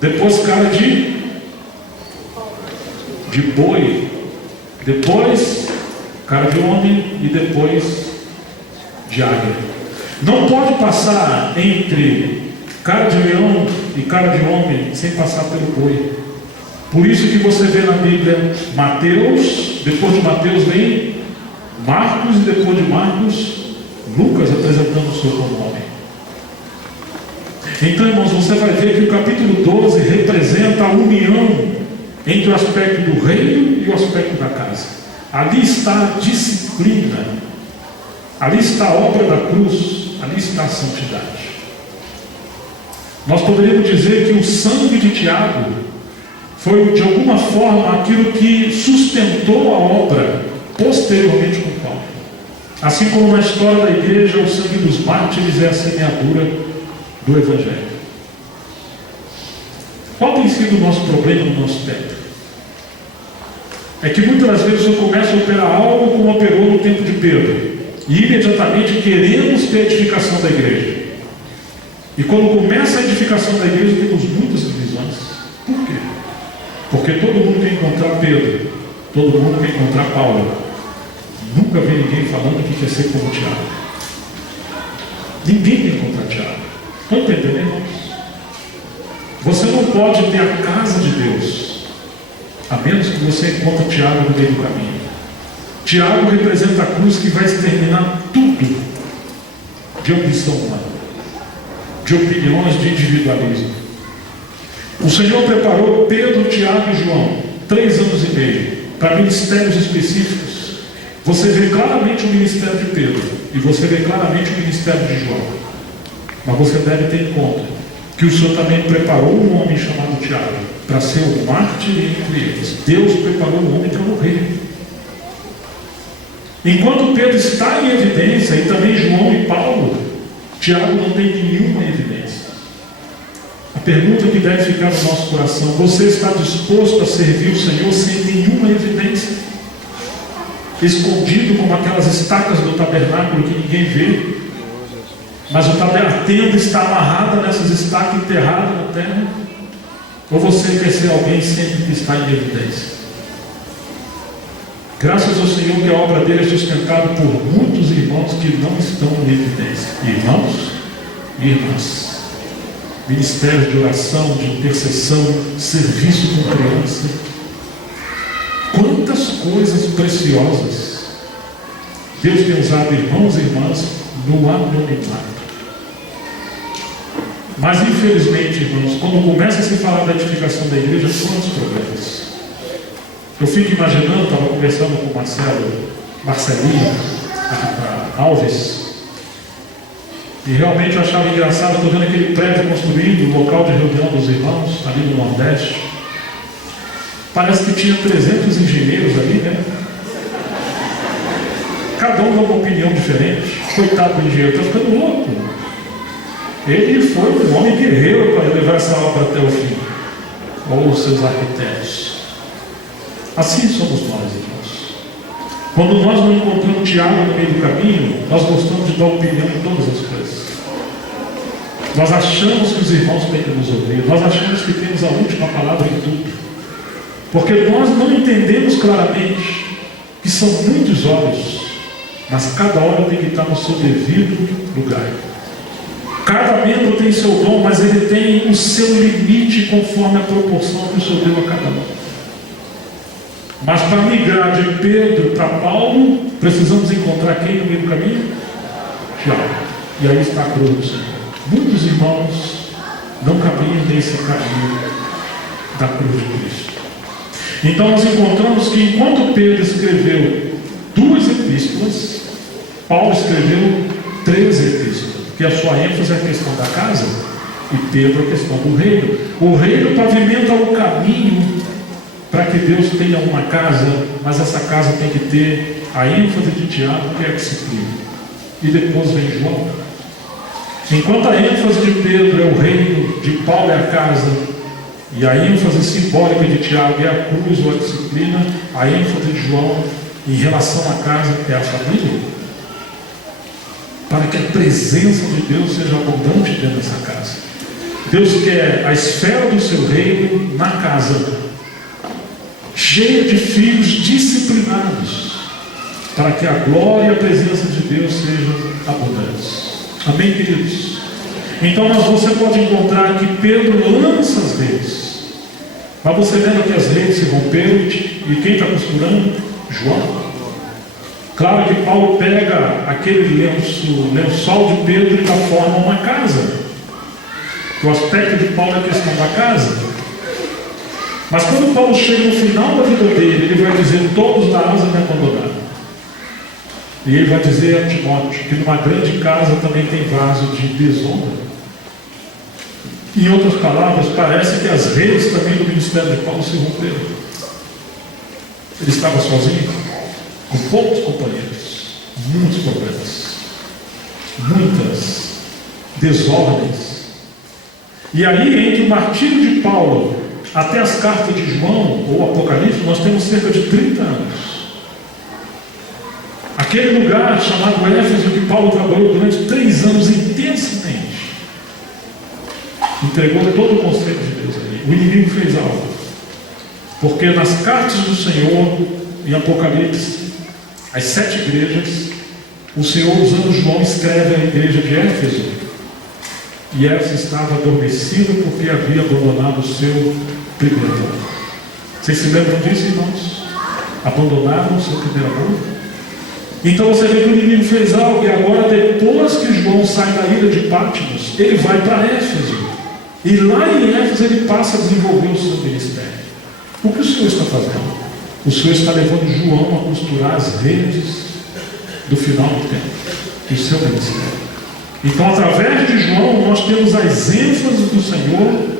depois cara de boi, depois cara de homem e depois de águia. Não pode passar entre cara de leão e cara de homem sem passar pelo boi. Por isso que você vê na Bíblia Mateus, depois de Mateus vem Marcos, e depois de Marcos Lucas apresentando o Senhor como homem. Então, irmãos, você vai ver que o capítulo 12 representa a união entre o aspecto do reino e o aspecto da casa. Ali está a disciplina, ali está a obra da cruz, ali está a santidade. Nós poderíamos dizer que o sangue de Tiago foi, de alguma forma, aquilo que sustentou a obra posteriormente com Paulo. Assim como na história da igreja, o sangue dos mártires é a semeadura do Evangelho. Qual tem sido o nosso problema no nosso tempo? É que muitas das vezes eu começo a operar algo como operou no tempo de Pedro, e imediatamente queremos ter a edificação da igreja. E quando começa a edificação da igreja, temos muitas divisões. Por quê? Porque todo mundo quer encontrar Pedro, todo mundo quer encontrar Paulo. Nunca vi ninguém falando que quer ser como Tiago. Ninguém quer encontrar Tiago. Estão entendendo, irmãos? Você não pode ter a casa de Deus, a menos que você encontre Tiago no meio do caminho. Tiago representa a cruz que vai exterminar tudo de ambição humana, de opiniões, de individualismo. O Senhor preparou Pedro, Tiago e João 3 anos e meio para ministérios específicos. Você vê claramente o ministério de Pedro e você vê claramente o ministério de João. Mas você deve ter em conta que o Senhor também preparou um homem chamado Tiago para ser o mártir entre eles. Deus preparou um homem para morrer. Enquanto Pedro está em evidência, e também João e Paulo, Tiago não tem nenhuma evidência. A pergunta que deve ficar no nosso coração: você está disposto a servir o Senhor sem nenhuma evidência? Escondido como aquelas estacas do tabernáculo que ninguém vê, mas a tenda está amarrada nessas estacas, enterrada na terra? Ou você quer ser alguém sempre que está em evidência? Graças ao Senhor que a obra dele é sustentada por muitos irmãos que não estão em evidência. Irmãos e irmãs, ministério de oração, de intercessão, serviço com criança. Quantas coisas preciosas Deus tem usado irmãos e irmãs no anonimato. Mas infelizmente, irmãos, quando começa a se falar da edificação da igreja, quantos problemas. Eu fico imaginando, estava conversando com o Marcelinho Alves, e realmente eu achava engraçado, estou vendo aquele prédio construído, o local de reunião dos irmãos, ali no Nordeste. Parece que tinha 300 engenheiros ali, né? Cada um dá uma opinião diferente. Coitado do engenheiro, está ficando louco. Ele foi um homem guerreiro para levar essa obra até o fim. Ou os seus arquitetos. Assim somos nós, irmãos. Quando nós não encontramos Tiago no meio do caminho, nós gostamos de dar opinião em todas as coisas. Nós achamos que os irmãos têm que nos ouvir. Nós achamos que temos a última palavra em tudo. Porque nós não entendemos claramente que são muitos olhos, mas cada hora tem que estar no seu devido lugar. Cada membro tem seu dom, mas ele tem o seu limite conforme a proporção que o Senhor deu a cada um. Mas para migrar de Pedro para Paulo, precisamos encontrar quem no meio do caminho? Tiago. E aí está a cruz do Senhor. Muitos irmãos não caminham nesse caminho da cruz de Cristo. Então nós encontramos que enquanto Pedro escreveu 2 epístolas, Paulo escreveu 3 epístolas, porque a sua ênfase é a questão da casa e Pedro a questão do reino. O reino pavimenta o caminho para que Deus tenha uma casa, mas essa casa tem que ter a ênfase de Tiago, que é a disciplina. E depois vem João. Enquanto a ênfase de Pedro é o reino, de Paulo é a casa, e a ênfase simbólica de Tiago é a cruz ou a disciplina, a ênfase de João em relação à casa é a família. Para que a presença de Deus seja abundante dentro dessa casa. Deus quer a esfera do seu reino na casa, cheia de filhos disciplinados, para que a glória e a presença de Deus sejam abundantes. Amém, queridos? Então você pode encontrar que Pedro lança as redes. Mas você lembra que as redes se romperam e quem está costurando? João. Claro que Paulo pega aquele lençol de Pedro e dá forma a uma casa. O aspecto de Paulo é a questão da casa. Mas quando Paulo chega no final da vida dele, ele vai dizer: todos da asa me abandonaram. E ele vai dizer a Timóteo que numa grande casa também tem vaso de desonra. Em outras palavras, parece que as redes também do ministério de Paulo se romperam. Ele estava sozinho, com poucos companheiros, muitos problemas, muitas desordens. E aí, entre o martírio de Paulo até as cartas de João ou Apocalipse, nós temos cerca de 30 anos. Aquele lugar chamado Éfeso, que Paulo trabalhou durante 3 anos intensamente, entregou todo o conceito de Deus ali. O inimigo fez algo, porque nas cartas do Senhor, em Apocalipse, as 7 igrejas, o Senhor, usando João, escreve a igreja de Éfeso, e Éfeso estava adormecida porque havia abandonado o seu primeiro amor. Vocês se lembram disso, irmãos? Abandonaram o seu primeiro amor. Então você vê que o inimigo fez algo, e agora, depois que João sai da ilha de Patmos, ele vai para Éfeso. E lá em Éfeso ele passa a desenvolver o seu ministério. O que o Senhor está fazendo? O Senhor está levando João a costurar as redes do final do tempo, do seu ministério. Então, através de João, nós temos as ênfases do Senhor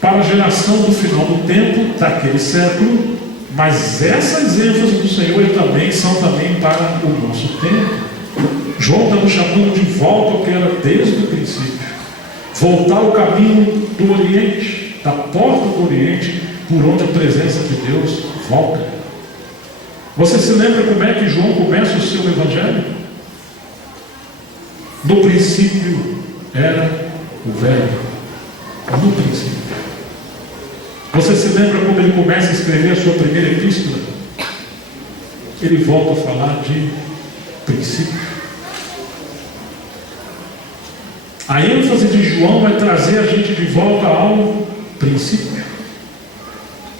para a geração do final do tempo, daquele século, mas essas ênfases do Senhor também são também para o nosso tempo. João está nos chamando de volta ao que era desde o princípio. Voltar ao caminho do Oriente, da porta do Oriente, por onde a presença de Deus volta. Você se lembra como é que João começa o seu evangelho? No princípio era o Verbo. No princípio. Você se lembra como ele começa a escrever a sua primeira epístola? Ele volta a falar de princípio. A ênfase de João vai trazer a gente de volta ao princípio.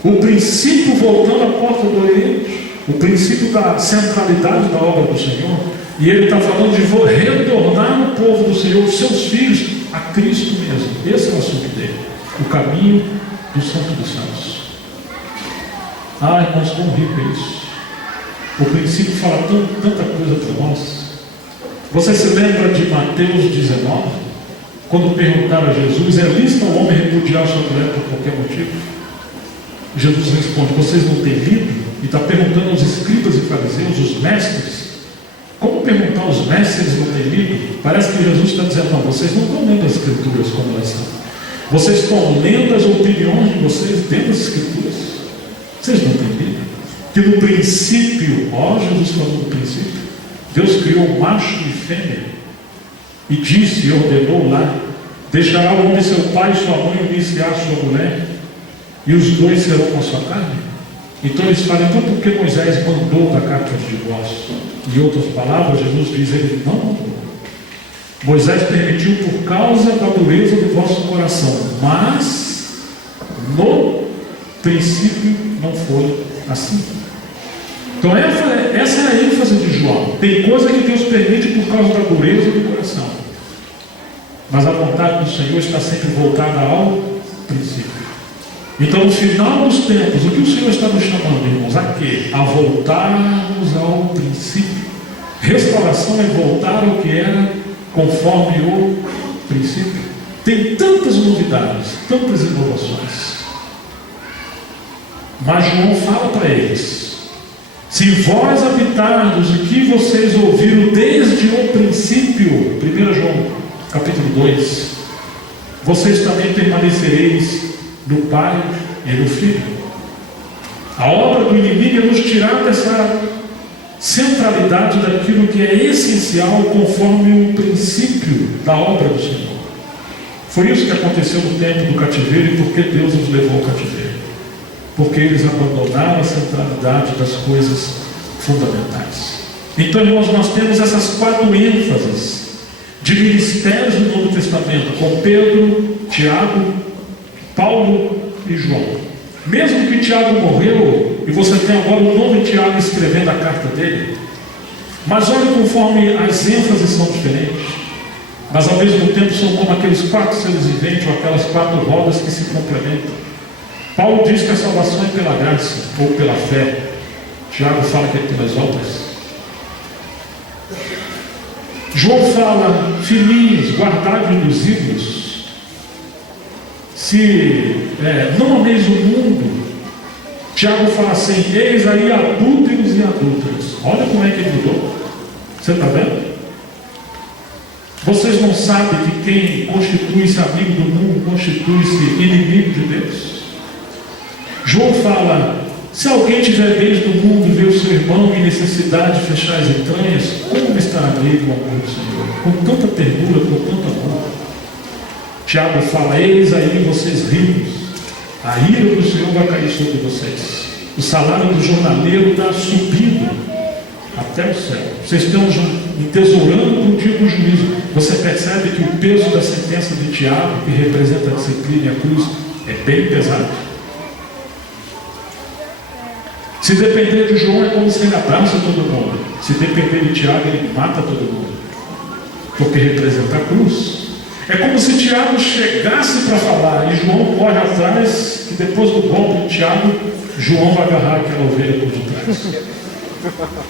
O princípio voltando à porta do Oriente. o princípio da centralidade da obra do Senhor, e ele está falando de retornar o povo do Senhor, os seus filhos, a Cristo mesmo. Esse é o assunto dele, o caminho do Santo dos Santos. Irmãos, como rico é isso. O princípio fala tanta coisa para nós. Você se lembra de Mateus 19? Quando perguntaram a Jesus, é lícito ao homem repudiar sua mulher por qualquer motivo? Jesus responde, vocês não têm lido? E está perguntando aos escribas e fariseus, os mestres. Como perguntar aos mestres se eles não têm lido? Parece que Jesus está dizendo, não, vocês não estão lendo as escrituras como elas são. Vocês estão lendo as opiniões de vocês dentro das escrituras. Vocês não têm lido? Que no princípio, Jesus falou no princípio, Deus criou macho e fêmea, e disse e ordenou lá, deixará o homem seu pai e sua mãe iniciar sua mulher, e os dois serão com a sua carne. Então eles falam, então por que Moisés mandou da carta de divórcio? Em outras palavras, Jesus diz, ele não mandou. Moisés permitiu por causa da dureza do vosso coração, mas no princípio não foi assim. Então essa é a ênfase de João. Tem coisa que Deus permite por causa da dureza do coração, mas a vontade do Senhor está sempre voltada ao princípio. Então no final dos tempos, o que o Senhor está nos chamando, irmãos? A quê? A voltarmos ao princípio. Restauração é voltar ao que era conforme o princípio. Tem tantas novidades, tantas inovações, mas João fala para eles, se vós habitardes o que vocês ouviram desde o princípio, 1 João capítulo 2, vocês também permanecereis no Pai e no Filho. A obra do inimigo é nos tirar dessa centralidade daquilo que é essencial conforme o princípio da obra do Senhor. Foi isso que aconteceu no tempo do cativeiro. E por que Deus os levou ao cativeiro? Porque eles abandonaram a centralidade das coisas fundamentais. Então, irmãos, nós temos essas 4 ênfases de ministérios do Novo Testamento, com Pedro, Tiago, Paulo e João. Mesmo que Tiago morreu, e você tem agora um novo Tiago escrevendo a carta dele, mas olha conforme as ênfases são diferentes, mas ao mesmo tempo são como aqueles 4 seres viventes, ou aquelas 4 rodas que se complementam. Paulo diz que a salvação é pela graça, ou pela fé. Tiago fala que é pelas obras. João fala, filhinhos, guardai-vos dos ídolos. Se não ameis o mundo. Tiago fala assim, eis aí adúlteros e adúlteras. Olha como é que ele mudou. Você está vendo? Vocês não sabem que quem constitui-se amigo do mundo, constitui-se inimigo de Deus? João fala, se alguém tiver bens do mundo e vê o seu irmão em necessidade de fechar as entranhas, como estará nele o amor do Senhor? Com tanta ternura, com tanto amor. Tiago fala, eis aí vocês ricos, a ira do Senhor vai cair sobre vocês. O salário do jornaleiro está subindo até o céu. Vocês estão entesourando para o dia do juízo. Você percebe que o peso da sentença de Tiago, que representa a disciplina e a cruz, é bem pesado. Se depender de João, é como se ele abraça todo mundo. Se depender de Tiago, ele mata todo mundo, porque representa a cruz. É como se Tiago chegasse para falar e João corre atrás, que depois do golpe de Tiago, João vai agarrar aquela ovelha por detrás.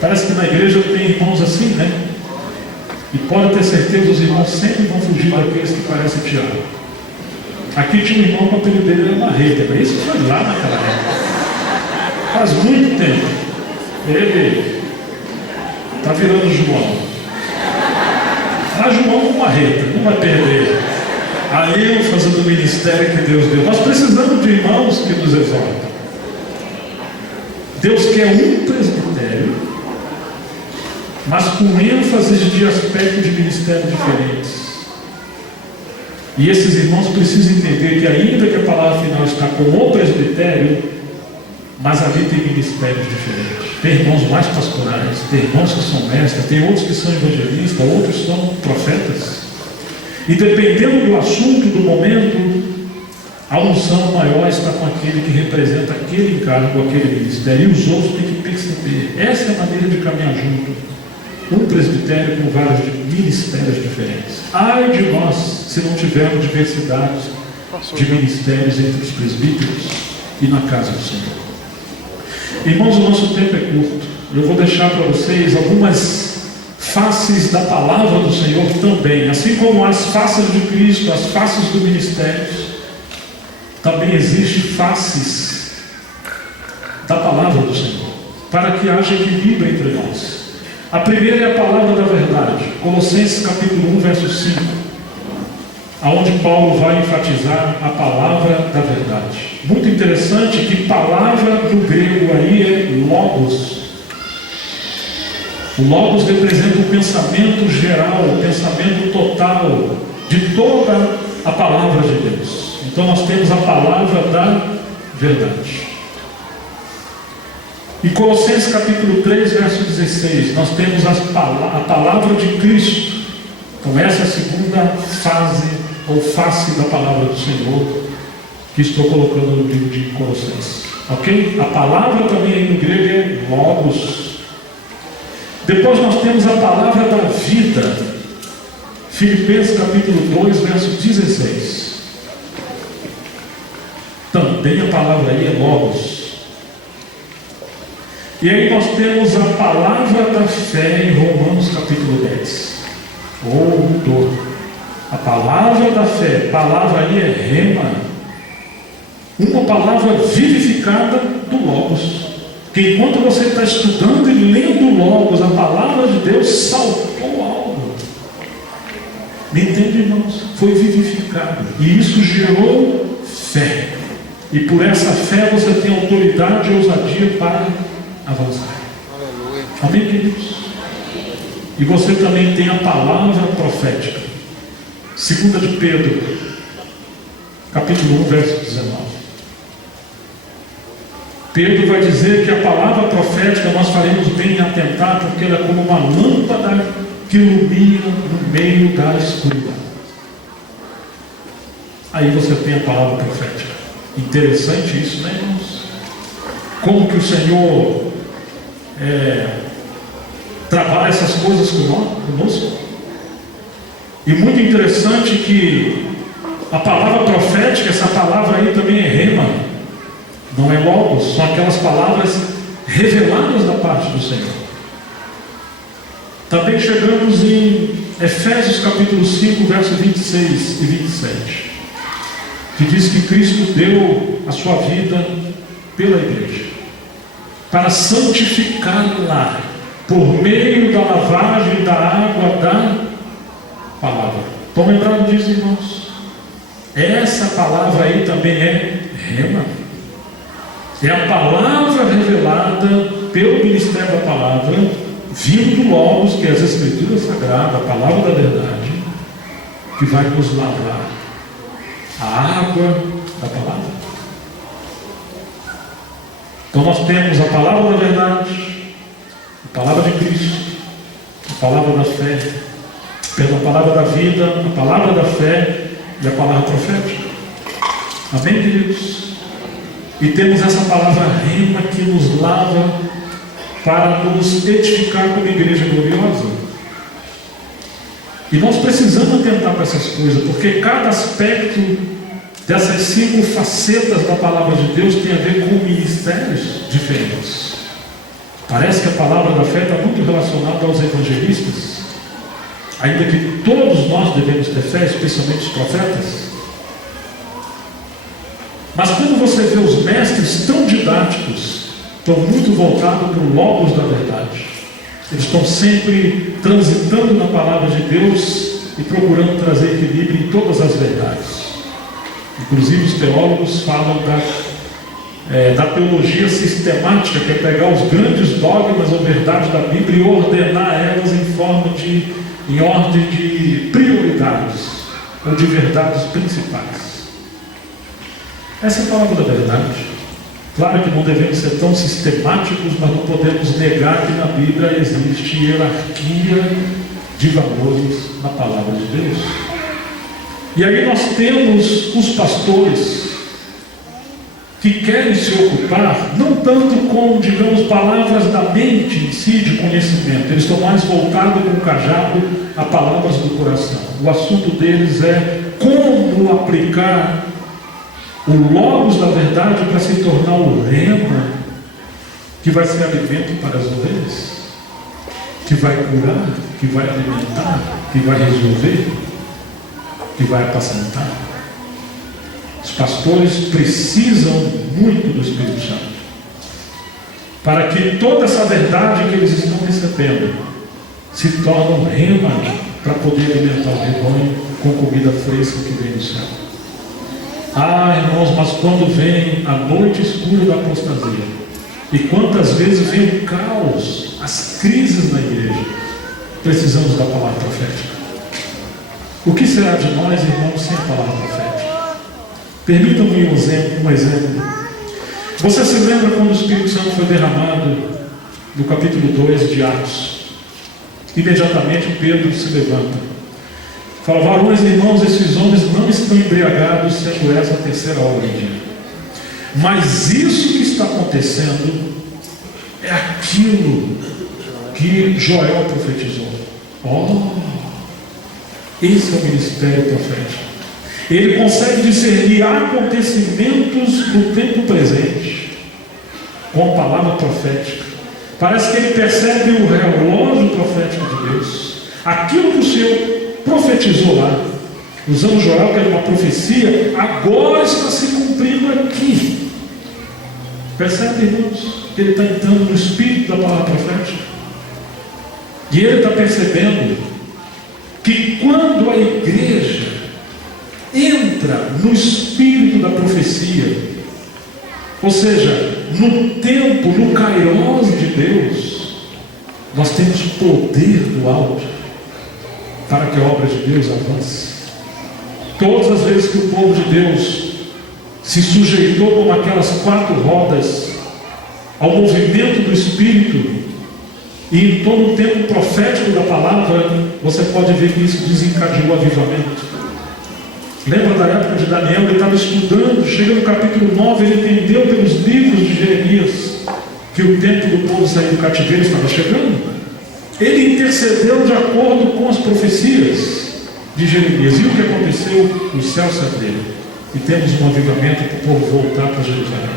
Parece que na igreja tem irmãos assim, né? E pode ter certeza, os irmãos sempre vão fugir daqueles que parecem Tiago. Aqui tinha um irmão com o apelido dele era Marreta, mas isso foi lá naquela época. Faz muito tempo. Ele está virando João. João com Marreta, não vai perder a ênfase do ministério que Deus deu. Nós precisamos de irmãos que nos exortam. Deus quer um presbitério, mas com ênfase de aspectos de ministério diferentes. E esses irmãos precisam entender que ainda que a palavra final está com o presbitério, mas ali tem ministérios diferentes. Tem irmãos mais pastorais, tem irmãos que são mestres, tem outros que são evangelistas, outros são profetas. E dependendo do assunto, do momento, A unção maior está com aquele que representa aquele encargo, aquele ministério, e os outros têm que perceber. Essa é a maneira de caminhar junto. Um presbitério com vários ministérios diferentes. Ai de nós se não tivermos diversidade de ministérios entre os presbíteros e na casa do Senhor. Irmãos, o nosso tempo é curto. Eu vou deixar para vocês algumas faces da palavra do Senhor também. Assim como as faces de Cristo, as faces do ministério, também existem faces da palavra do Senhor, para que haja equilíbrio entre nós. A primeira é a palavra da verdade, Colossenses capítulo 1, verso 5, aonde Paulo vai enfatizar a palavra da verdade. Muito interessante que palavra do grego aí é logos. O logos representa o pensamento geral, o pensamento total de toda a palavra de Deus. Então nós temos a palavra da verdade. Em Colossenses capítulo 3, verso 16, nós temos a palavra de Cristo. Então essa é a segunda fase ou face da palavra do Senhor que estou colocando no livro de Colossenses. Ok? A palavra também aí no grego é logos. Depois nós temos a palavra da vida. Filipenses capítulo 2, verso 16. Também a palavra aí é logos. E aí nós temos a palavra da fé em Romanos capítulo 10. Mudou. A palavra da fé, palavra aí é rema. Uma palavra vivificada do logos. Que enquanto você está estudando e lendo o logos, a palavra de Deus saltou algo. Me entende, irmãos? Foi vivificado. E isso gerou fé. E por essa fé você tem autoridade e ousadia para avançar. Aleluia. Amém, queridos? E você também tem a palavra profética. 2 de Pedro, capítulo 1, verso 19. Pedro vai dizer que a palavra profética nós faremos bem em atentar, porque ela é como uma lâmpada que ilumina no meio da escuridão. Aí você tem a palavra profética. Interessante isso, né, irmãos? Como que o Senhor trabalha essas coisas conosco. E muito interessante que a palavra profética, essa palavra aí também é rema, não é logos, são aquelas palavras reveladas da parte do Senhor. Também chegamos em Efésios capítulo 5, verso 26 e 27, que diz que Cristo deu a sua vida pela igreja, para santificá-la por meio da lavagem da água da palavra. Estão lembrando disso, irmãos? Essa palavra aí também é rema. É a palavra revelada pelo ministério da palavra, vindo do Logos, que é as Escrituras Sagradas, a palavra da verdade, que vai nos lavar a água da palavra. Então nós temos a palavra da verdade, a palavra de Cristo, a palavra da fé, pela palavra da vida, a palavra da fé e a palavra profética. Amém, queridos? E temos essa palavra rema que nos lava para nos edificar como igreja gloriosa. E nós precisamos atentar para essas coisas, porque cada aspecto dessas 5 facetas da palavra de Deus tem a ver com ministérios diferentes. Parece que a palavra da fé está muito relacionada aos evangelistas, ainda que todos nós devemos ter fé, especialmente os profetas. Mas quando você vê os mestres tão didáticos, estão muito voltados para o logos da verdade. Eles estão sempre transitando na palavra de Deus e procurando trazer equilíbrio em todas as verdades. Inclusive os teólogos falam da teologia sistemática, que é pegar os grandes dogmas ou verdades da Bíblia e ordenar elas em ordem de prioridades ou de verdades principais. Essa é a palavra da verdade. Claro que não devemos ser tão sistemáticos, mas não podemos negar que na Bíblia existe hierarquia de valores na palavra de Deus. E aí nós temos os pastores, que querem se ocupar, não tanto com, digamos, palavras da mente em si, de conhecimento. Eles estão mais voltados com o cajado a palavras do coração. O assunto deles é como aplicar o logos da verdade para se tornar o rema, que vai ser alimento para as ovelhas, que vai curar, que vai alimentar, que vai resolver, que vai apacentar. Os pastores precisam muito do Espírito Santo, para que toda essa verdade que eles estão recebendo se torne um rema para poder alimentar o rebanho com comida fresca que vem do céu. Ah, irmãos, mas quando vem a noite escura da apostasia, e quantas vezes vem o caos, as crises na igreja, precisamos da palavra profética. O que será de nós, irmãos, sem a palavra profética? Permitam-me um exemplo. Você se lembra quando o Espírito Santo foi derramado no capítulo 2 de Atos? Imediatamente Pedro se levanta. Fala: varões e irmãos, esses homens não estão embriagados, sendo essa a terceira hora do dia. Mas isso que está acontecendo é aquilo que Joel profetizou. Esse é o ministério profético. Ele consegue discernir acontecimentos do tempo presente com a palavra profética. Parece que ele percebe o relógio profético de Deus. Aquilo que o Senhor profetizou lá, usando Joel, que era uma profecia, agora está se cumprindo aqui. Percebe, irmãos, que ele está entrando no espírito da palavra profética? E ele está percebendo que quando a igreja entra no espírito da profecia, ou seja, no tempo, no kairos de Deus, nós temos poder do alto para que a obra de Deus avance. Todas as vezes que o povo de Deus se sujeitou como aquelas 4 rodas ao movimento do Espírito e em todo o tempo profético da palavra, você pode ver que isso desencadeou o avivamento. Lembra da época de Daniel? Ele estava estudando, chega no capítulo 9, ele entendeu pelos livros de Jeremias que o tempo do povo sair do cativeiro estava chegando. Ele intercedeu de acordo com as profecias de Jeremias. E o que aconteceu? Os céus se abriram e temos um avivamento para o povo voltar para Jerusalém.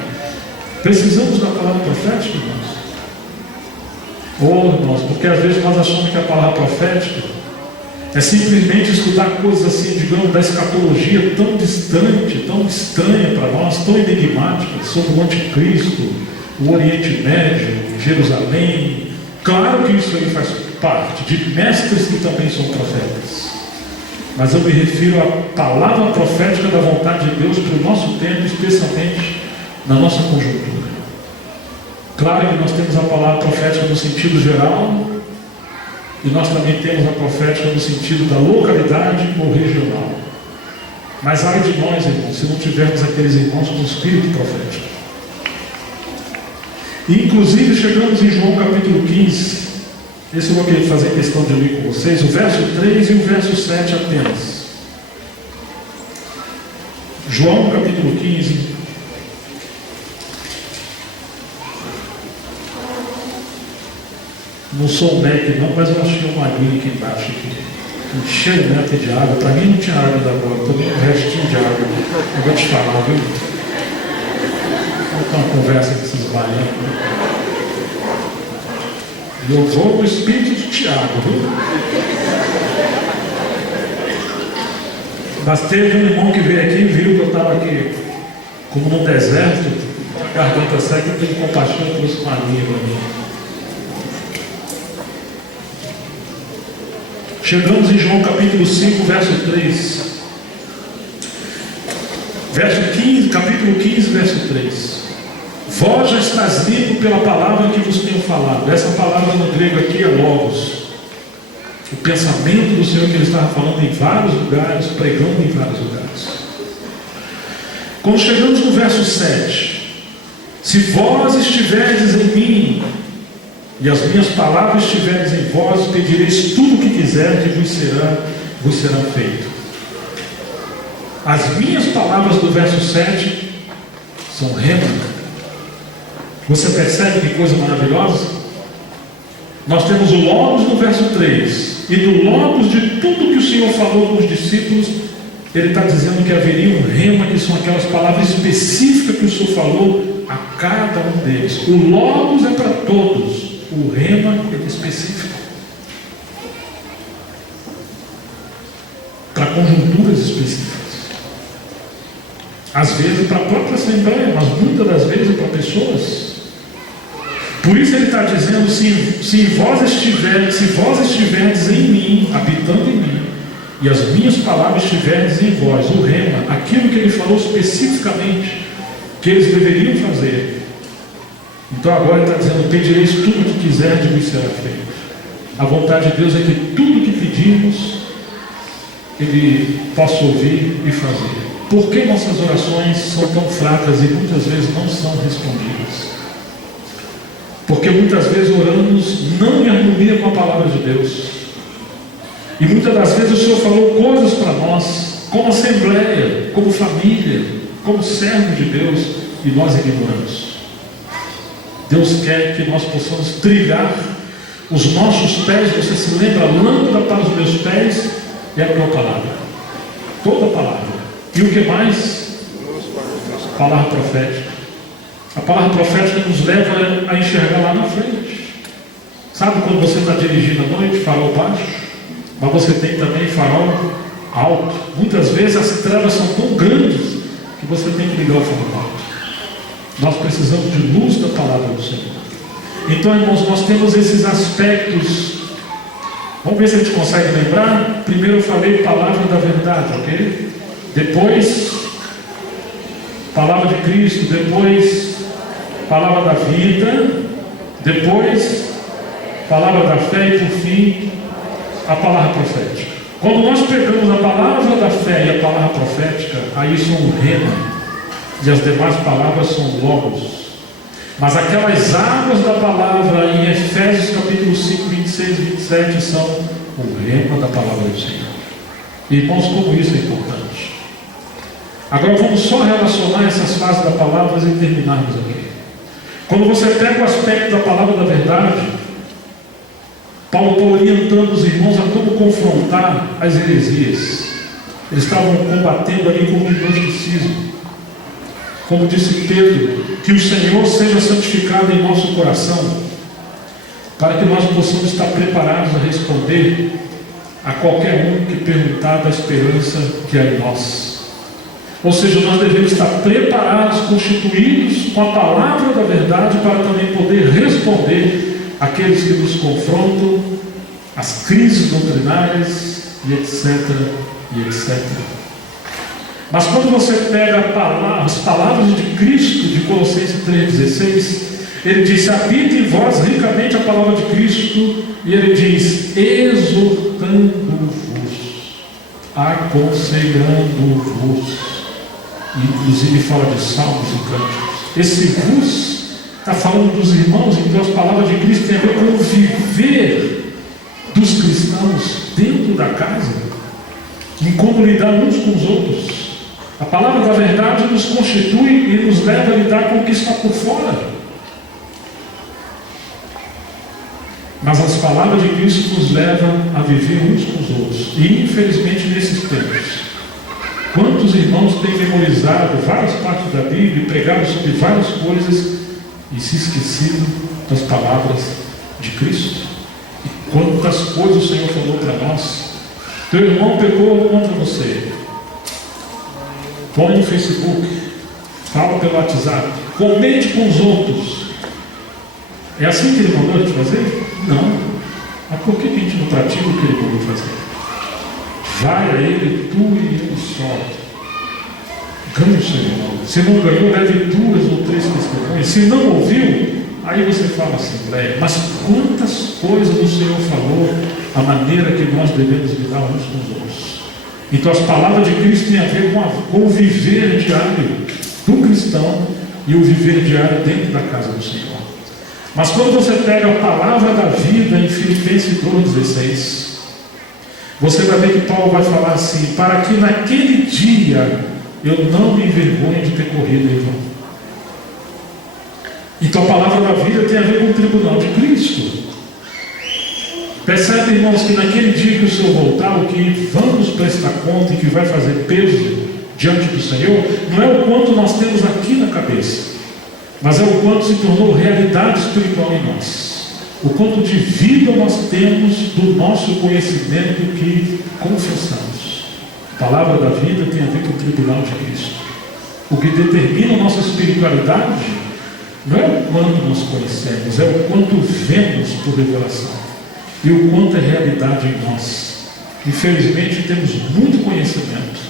Precisamos da palavra profética, irmãos? Irmãos, porque às vezes nós achamos que a palavra profética é simplesmente estudar coisas assim, digamos, da escatologia tão distante, tão estranha para nós, tão enigmática, sobre o anticristo, o Oriente Médio, Jerusalém. Claro que isso aí faz parte de mestres que também são profetas, mas eu me refiro à palavra profética da vontade de Deus para o nosso tempo, especialmente na nossa conjuntura. Claro que nós temos a palavra profética no sentido geral, e nós também temos a profética no sentido da localidade ou regional. Mas ai de nós, irmãos, se não tivermos aqueles irmãos com espírito profético. E inclusive chegamos em João capítulo 15. Esse eu vou querer fazer questão de ler com vocês, o verso 3 e o verso 7 apenas. João capítulo 15. Não sou um médico não, mas eu achei uma aguinha aqui embaixo. Encheu o neto de água. Para mim não tinha água da agora, estou vendo um restinho de água. Eu vou te falar, viu? Vamos ter uma conversa com esses baianos. Eu vou no espírito de Tiago, viu? Mas teve um irmão que veio aqui e viu que eu estava aqui como num deserto, a garganta seca, e teve compaixão e trouxe uma aguinha para mim. Chegamos em João capítulo 5, verso 3. Capítulo 15, verso 3. Vós já estás limpo pela palavra que vos tenho falado. Essa palavra no grego aqui é logos. O pensamento do Senhor que ele estava falando em vários lugares, pregando em vários lugares. Quando chegamos no verso 7. Se vós estiverdes em mim, e as minhas palavras estiverem em vós, pedireis tudo o que quiserdes e vos será feito. As minhas palavras do verso 7 são rema. Você percebe que coisa maravilhosa? Nós temos o Logos no verso 3, e do Logos de tudo que o Senhor falou com os discípulos, Ele está dizendo que haveria um rema, que são aquelas palavras específicas que o Senhor falou a cada um deles. O Logos é para todos, o rema é específico, para conjunturas específicas. Às vezes para a própria Assembleia, mas muitas das vezes para pessoas. Por isso ele está dizendo, se vós estiverdes em mim, habitando em mim, e as minhas palavras estiverdes em vós, o rema, aquilo que ele falou especificamente, que eles deveriam fazer. Então agora ele está dizendo, pedireis tudo o que quiserdes e vos será feito. A vontade de Deus é que tudo o que pedirmos, Ele possa ouvir e fazer. Por que nossas orações são tão fracas e muitas vezes não são respondidas? Porque muitas vezes oramos não em harmonia com a palavra de Deus. E muitas das vezes o Senhor falou coisas para nós, como assembleia, como família, como servos de Deus, e nós ignoramos. Deus quer que nós possamos trilhar os nossos pés. Você se lembra, a lâmpada para os meus pés é a tua palavra. Toda a palavra. E o que mais? Palavra profética. A palavra profética nos leva a enxergar lá na frente. Sabe quando você está dirigindo à noite, farol baixo, mas você tem também farol alto. Muitas vezes as trevas são tão grandes que você tem que ligar o farol alto. Nós precisamos de luz da palavra do Senhor. Então, irmãos, nós temos esses aspectos. Vamos ver se a gente consegue lembrar. Primeiro eu falei palavra da verdade, ok? Depois, palavra de Cristo. Depois, palavra da vida. Depois, palavra da fé. E por fim, a palavra profética. Quando nós pegamos a palavra da fé e a palavra profética, aí são um rema, e as demais palavras são logos. Mas aquelas águas da palavra em Efésios capítulo 5, 26 e 27 são o rema da palavra do Senhor. Irmãos, como isso é importante. Agora vamos só relacionar essas fases da palavra e terminarmos aqui. Quando você pega o aspecto da palavra da verdade, Paulo está orientando os irmãos a como confrontar as heresias. Eles estavam combatendo ali com o gnosticismo. Como disse Pedro, que o Senhor seja santificado em nosso coração, para que nós possamos estar preparados a responder a qualquer um que perguntar da esperança que há em nós. Ou seja, nós devemos estar preparados, constituídos com a palavra da verdade, para também poder responder àqueles que nos confrontam, as crises doutrinárias, e etc, e etc. Mas quando você pega as palavras de Cristo, de Colossenses 3,16, ele diz: habita em vós ricamente a palavra de Cristo, e ele diz: exortando-vos, aconselhando-vos. Inclusive fala de salmos e cânticos. Esse vos está falando dos irmãos. Então as palavras de Cristo têm a ver com o viver dos cristãos dentro da casa, em como lidar uns com os outros. A palavra da verdade nos constitui e nos leva a lidar com o que está por fora. Mas as palavras de Cristo nos levam a viver uns com os outros. E infelizmente nesses tempos, quantos irmãos têm memorizado várias partes da Bíblia e pregado sobre várias coisas e se esquecido das palavras de Cristo? E quantas coisas o Senhor falou para nós. Teu irmão pegou contra você, põe no Facebook, fala pelo WhatsApp, comente com os outros. É assim que ele mandou a gente fazer? Não. Mas por que a gente não pratica o que ele mandou fazer? Vai a ele, tu e ele só. Ganhe o seu irmão. Se não ganhou, leve 2 ou 3 testemunhas. Se não ouviu, aí você fala assim, mas quantas coisas o Senhor falou, a maneira que nós devemos lidar uns com os outros. Então as palavras de Cristo têm a ver com o viver diário do cristão e o viver diário dentro da casa do Senhor. Mas quando você pega a palavra da vida em Filipenses 2,16, você vai ver que Paulo vai falar assim: para que naquele dia eu não me envergonhe de ter corrido em vão. Então a palavra da vida tem a ver com o tribunal de Cristo. Percebe, irmãos, que naquele dia que o Senhor voltar, o que vamos prestar conta e que vai fazer peso diante do Senhor, não é o quanto nós temos aqui na cabeça, mas é o quanto se tornou realidade espiritual em nós. O quanto de vida nós temos do nosso conhecimento que confessamos. A palavra da vida tem a ver com o tribunal de Cristo. O que determina a nossa espiritualidade não é o quanto nós conhecemos, é o quanto vemos por revelação e o quanto é realidade em nós. Infelizmente temos muito conhecimento.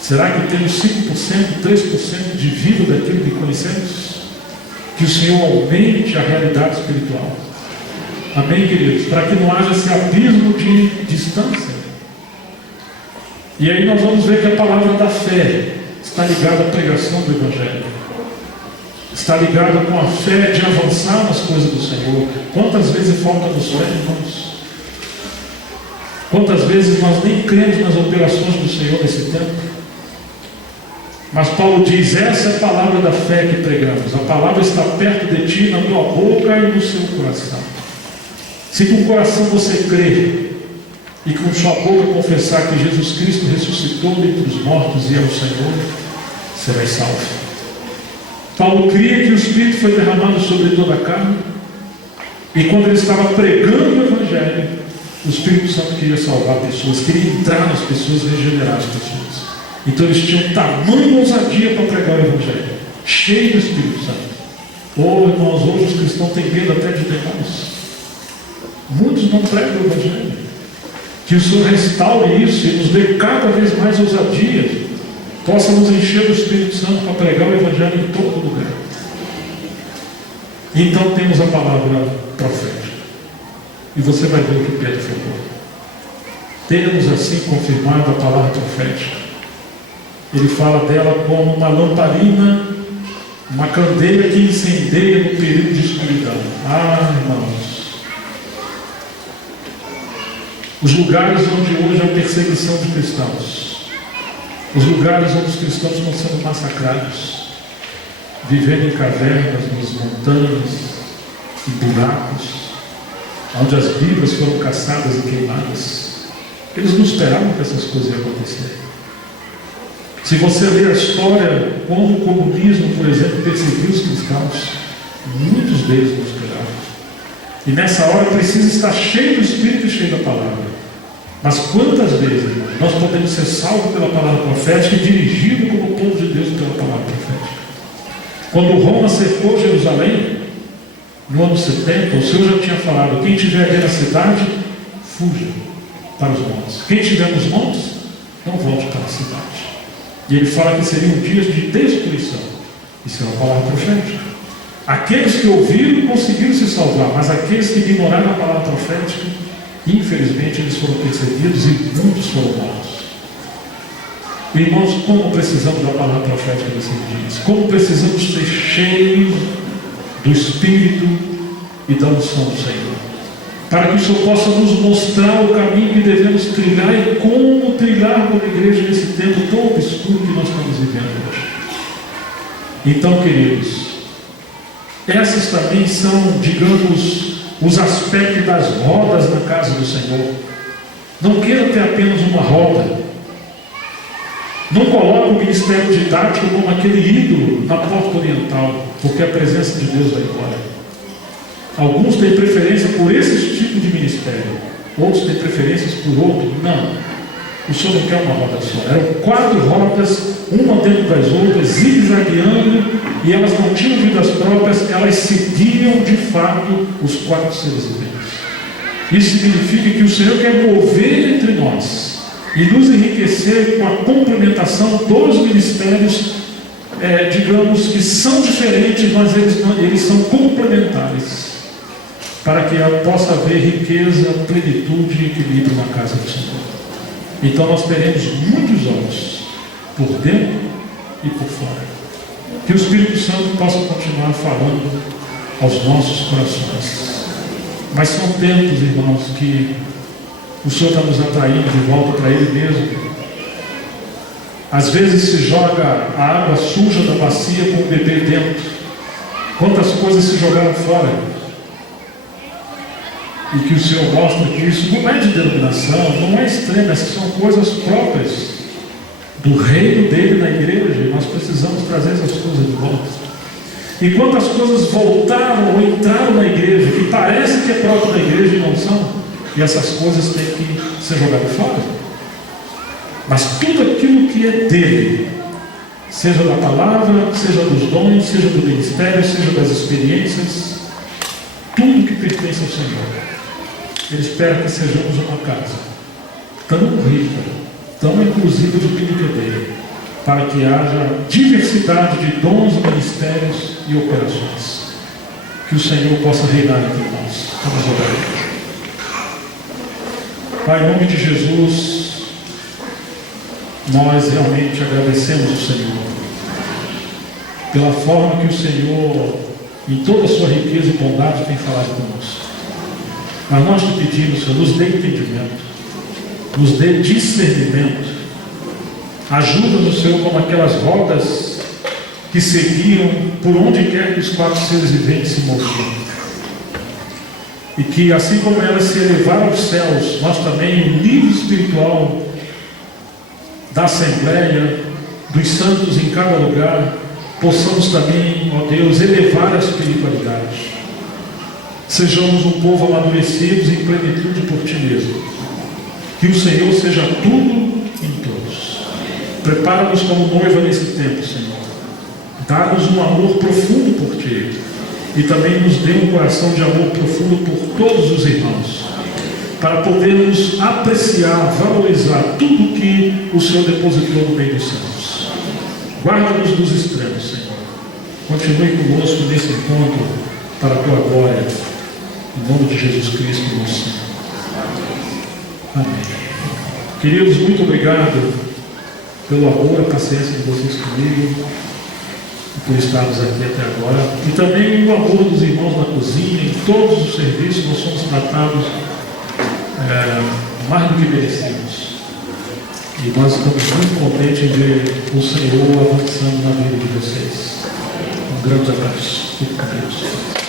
Será que temos 5%, 3% de vida daquilo que conhecemos? Que o Senhor aumente a realidade espiritual. Amém, queridos? Para que não haja esse abismo de distância. E aí nós vamos ver que a palavra da fé está ligada à pregação do Evangelho. Está ligada com a fé de avançar nas coisas do Senhor. Quantas vezes falta nos fé, irmãos? Quantas vezes nós nem cremos nas operações do Senhor nesse tempo? Mas Paulo diz, essa é a palavra da fé que pregamos. A palavra está perto de ti, na tua boca e no seu coração. Se com o coração você crer e com sua boca confessar que Jesus Cristo ressuscitou dentre os mortos e é o Senhor, serás salvo. Paulo cria que o Espírito foi derramado sobre toda a carne, e quando ele estava pregando o Evangelho, o Espírito Santo queria salvar pessoas, queria entrar nas pessoas, regenerar as pessoas. Então eles tinham tamanha ousadia para pregar o Evangelho, cheio do Espírito Santo. Oh, irmãos, hoje os cristãos têm medo até de demônios. Muitos não pregam o Evangelho. Que o Senhor restaure isso e nos dê cada vez mais ousadia, possa nos encher do Espírito Santo para pregar o Evangelho em todo lugar. Então temos a palavra profética. E você vai ver o que Pedro falou. Temos assim confirmado a palavra profética. Ele fala dela como uma lamparina, uma candeia que incendeia no período de escuridão. Ah, irmãos, os lugares onde hoje há perseguição de cristãos, os lugares onde os cristãos estão sendo massacrados, vivendo em cavernas, nas montanhas, em buracos, onde as Bíblias foram caçadas e queimadas, eles não esperavam que essas coisas iam acontecer. Se você ler a história, como o comunismo, por exemplo, perseguiu os cristãos, muitos deles não esperavam. E nessa hora precisa estar cheio do Espírito e cheio da palavra. Mas quantas vezes, irmão, nós podemos ser salvos pela palavra profética e dirigidos como povo de Deus pela palavra profética? Quando Roma cercou Jerusalém, no ano 70, o Senhor já tinha falado, quem estiver ali na cidade, fuja para os montes. Quem estiver nos montes, não volte para a cidade. E ele fala que seriam dias de destruição. Isso é uma palavra profética. Aqueles que ouviram conseguiram se salvar, mas aqueles que ignoraram a palavra profética, infelizmente eles foram perseguidos e muitos foram mortos. Irmãos, como precisamos da palavra profética desses dias? Como precisamos ser cheios do Espírito e da unção do Senhor, para que o Senhor possa nos mostrar o caminho que devemos trilhar e como trilhar como igreja nesse tempo tão obscuro que nós estamos vivendo hoje. Então, queridos, essas também são, digamos, os aspectos das rodas na casa do Senhor. Não queira ter apenas uma roda. Não coloque o ministério didático como aquele ídolo na porta oriental, porque a presença de Deus vai embora. Alguns têm preferência por esse tipo de ministério, outros têm preferências por outro. Não, o Senhor não quer uma roda só. Eram 4 rodas, uma dentro das outras, zigue-zagueando, e elas não tinham vidas próprias, elas seguiam de fato os 4 seres viventes. Isso significa que o Senhor quer mover entre nós e nos enriquecer com a complementação dos ministérios, digamos que são diferentes, mas eles são complementares, para que possa haver riqueza, plenitude e equilíbrio na casa do Senhor. Então nós teremos muitos olhos, por dentro e por fora. Que o Espírito Santo possa continuar falando aos nossos corações. Mas são tempos, irmãos, que o Senhor está nos atraindo de volta para Ele mesmo. Às vezes se joga a água suja da bacia com o bebê dentro. Quantas coisas se jogaram fora? E que o Senhor mostra que isso não é de denominação, não é extremo, essas são coisas próprias do reino dele na igreja, e nós precisamos trazer essas coisas de volta. E quantas coisas voltaram ou entraram na igreja, que parece que é próprio da igreja e não são, e essas coisas têm que ser jogadas fora. Mas tudo aquilo que é dele, seja da palavra, seja dos dons, seja do ministério, seja das experiências, tudo que pertence ao Senhor, Ele espera que sejamos uma casa tão rica, tão inclusiva de tudo que é dele, para que haja diversidade de dons, ministérios e operações. Que o Senhor possa reinar entre nós. Vamos orar. Pai, em nome de Jesus, nós realmente agradecemos o Senhor pela forma que o Senhor, em toda a sua riqueza e bondade, tem falado conosco. Mas nós te pedimos, Senhor, nos dê entendimento, nos dê discernimento. Ajuda-nos, Senhor, como aquelas rodas que seguiam por onde quer que os quatro seres viventes se moviam. E que, assim como elas se elevaram aos céus, nós também, o nível espiritual da Assembleia, dos santos em cada lugar, possamos também, ó Deus, elevar a espiritualidade. Sejamos um povo amadurecidos em plenitude por Ti mesmo. Que o Senhor seja tudo em todos. Prepara-nos como noiva nesse tempo, Senhor. Dá-nos um amor profundo por Ti. E também nos dê um coração de amor profundo por todos os irmãos, para podermos apreciar, valorizar tudo que o Senhor depositou no meio dos céus. Guarda-nos dos extremos, Senhor. Continue conosco nesse encontro para a Tua glória. Em nome de Jesus Cristo, nosso Senhor. Amém. Queridos, muito obrigado pelo amor, a paciência de vocês comigo, por estarmos aqui até agora, e também o amor dos irmãos na cozinha, em todos os serviços. Nós somos tratados mais do que merecemos, e nós estamos muito contentes em ver o Senhor avançando na vida de vocês. Um grande abraço. Fique com Deus.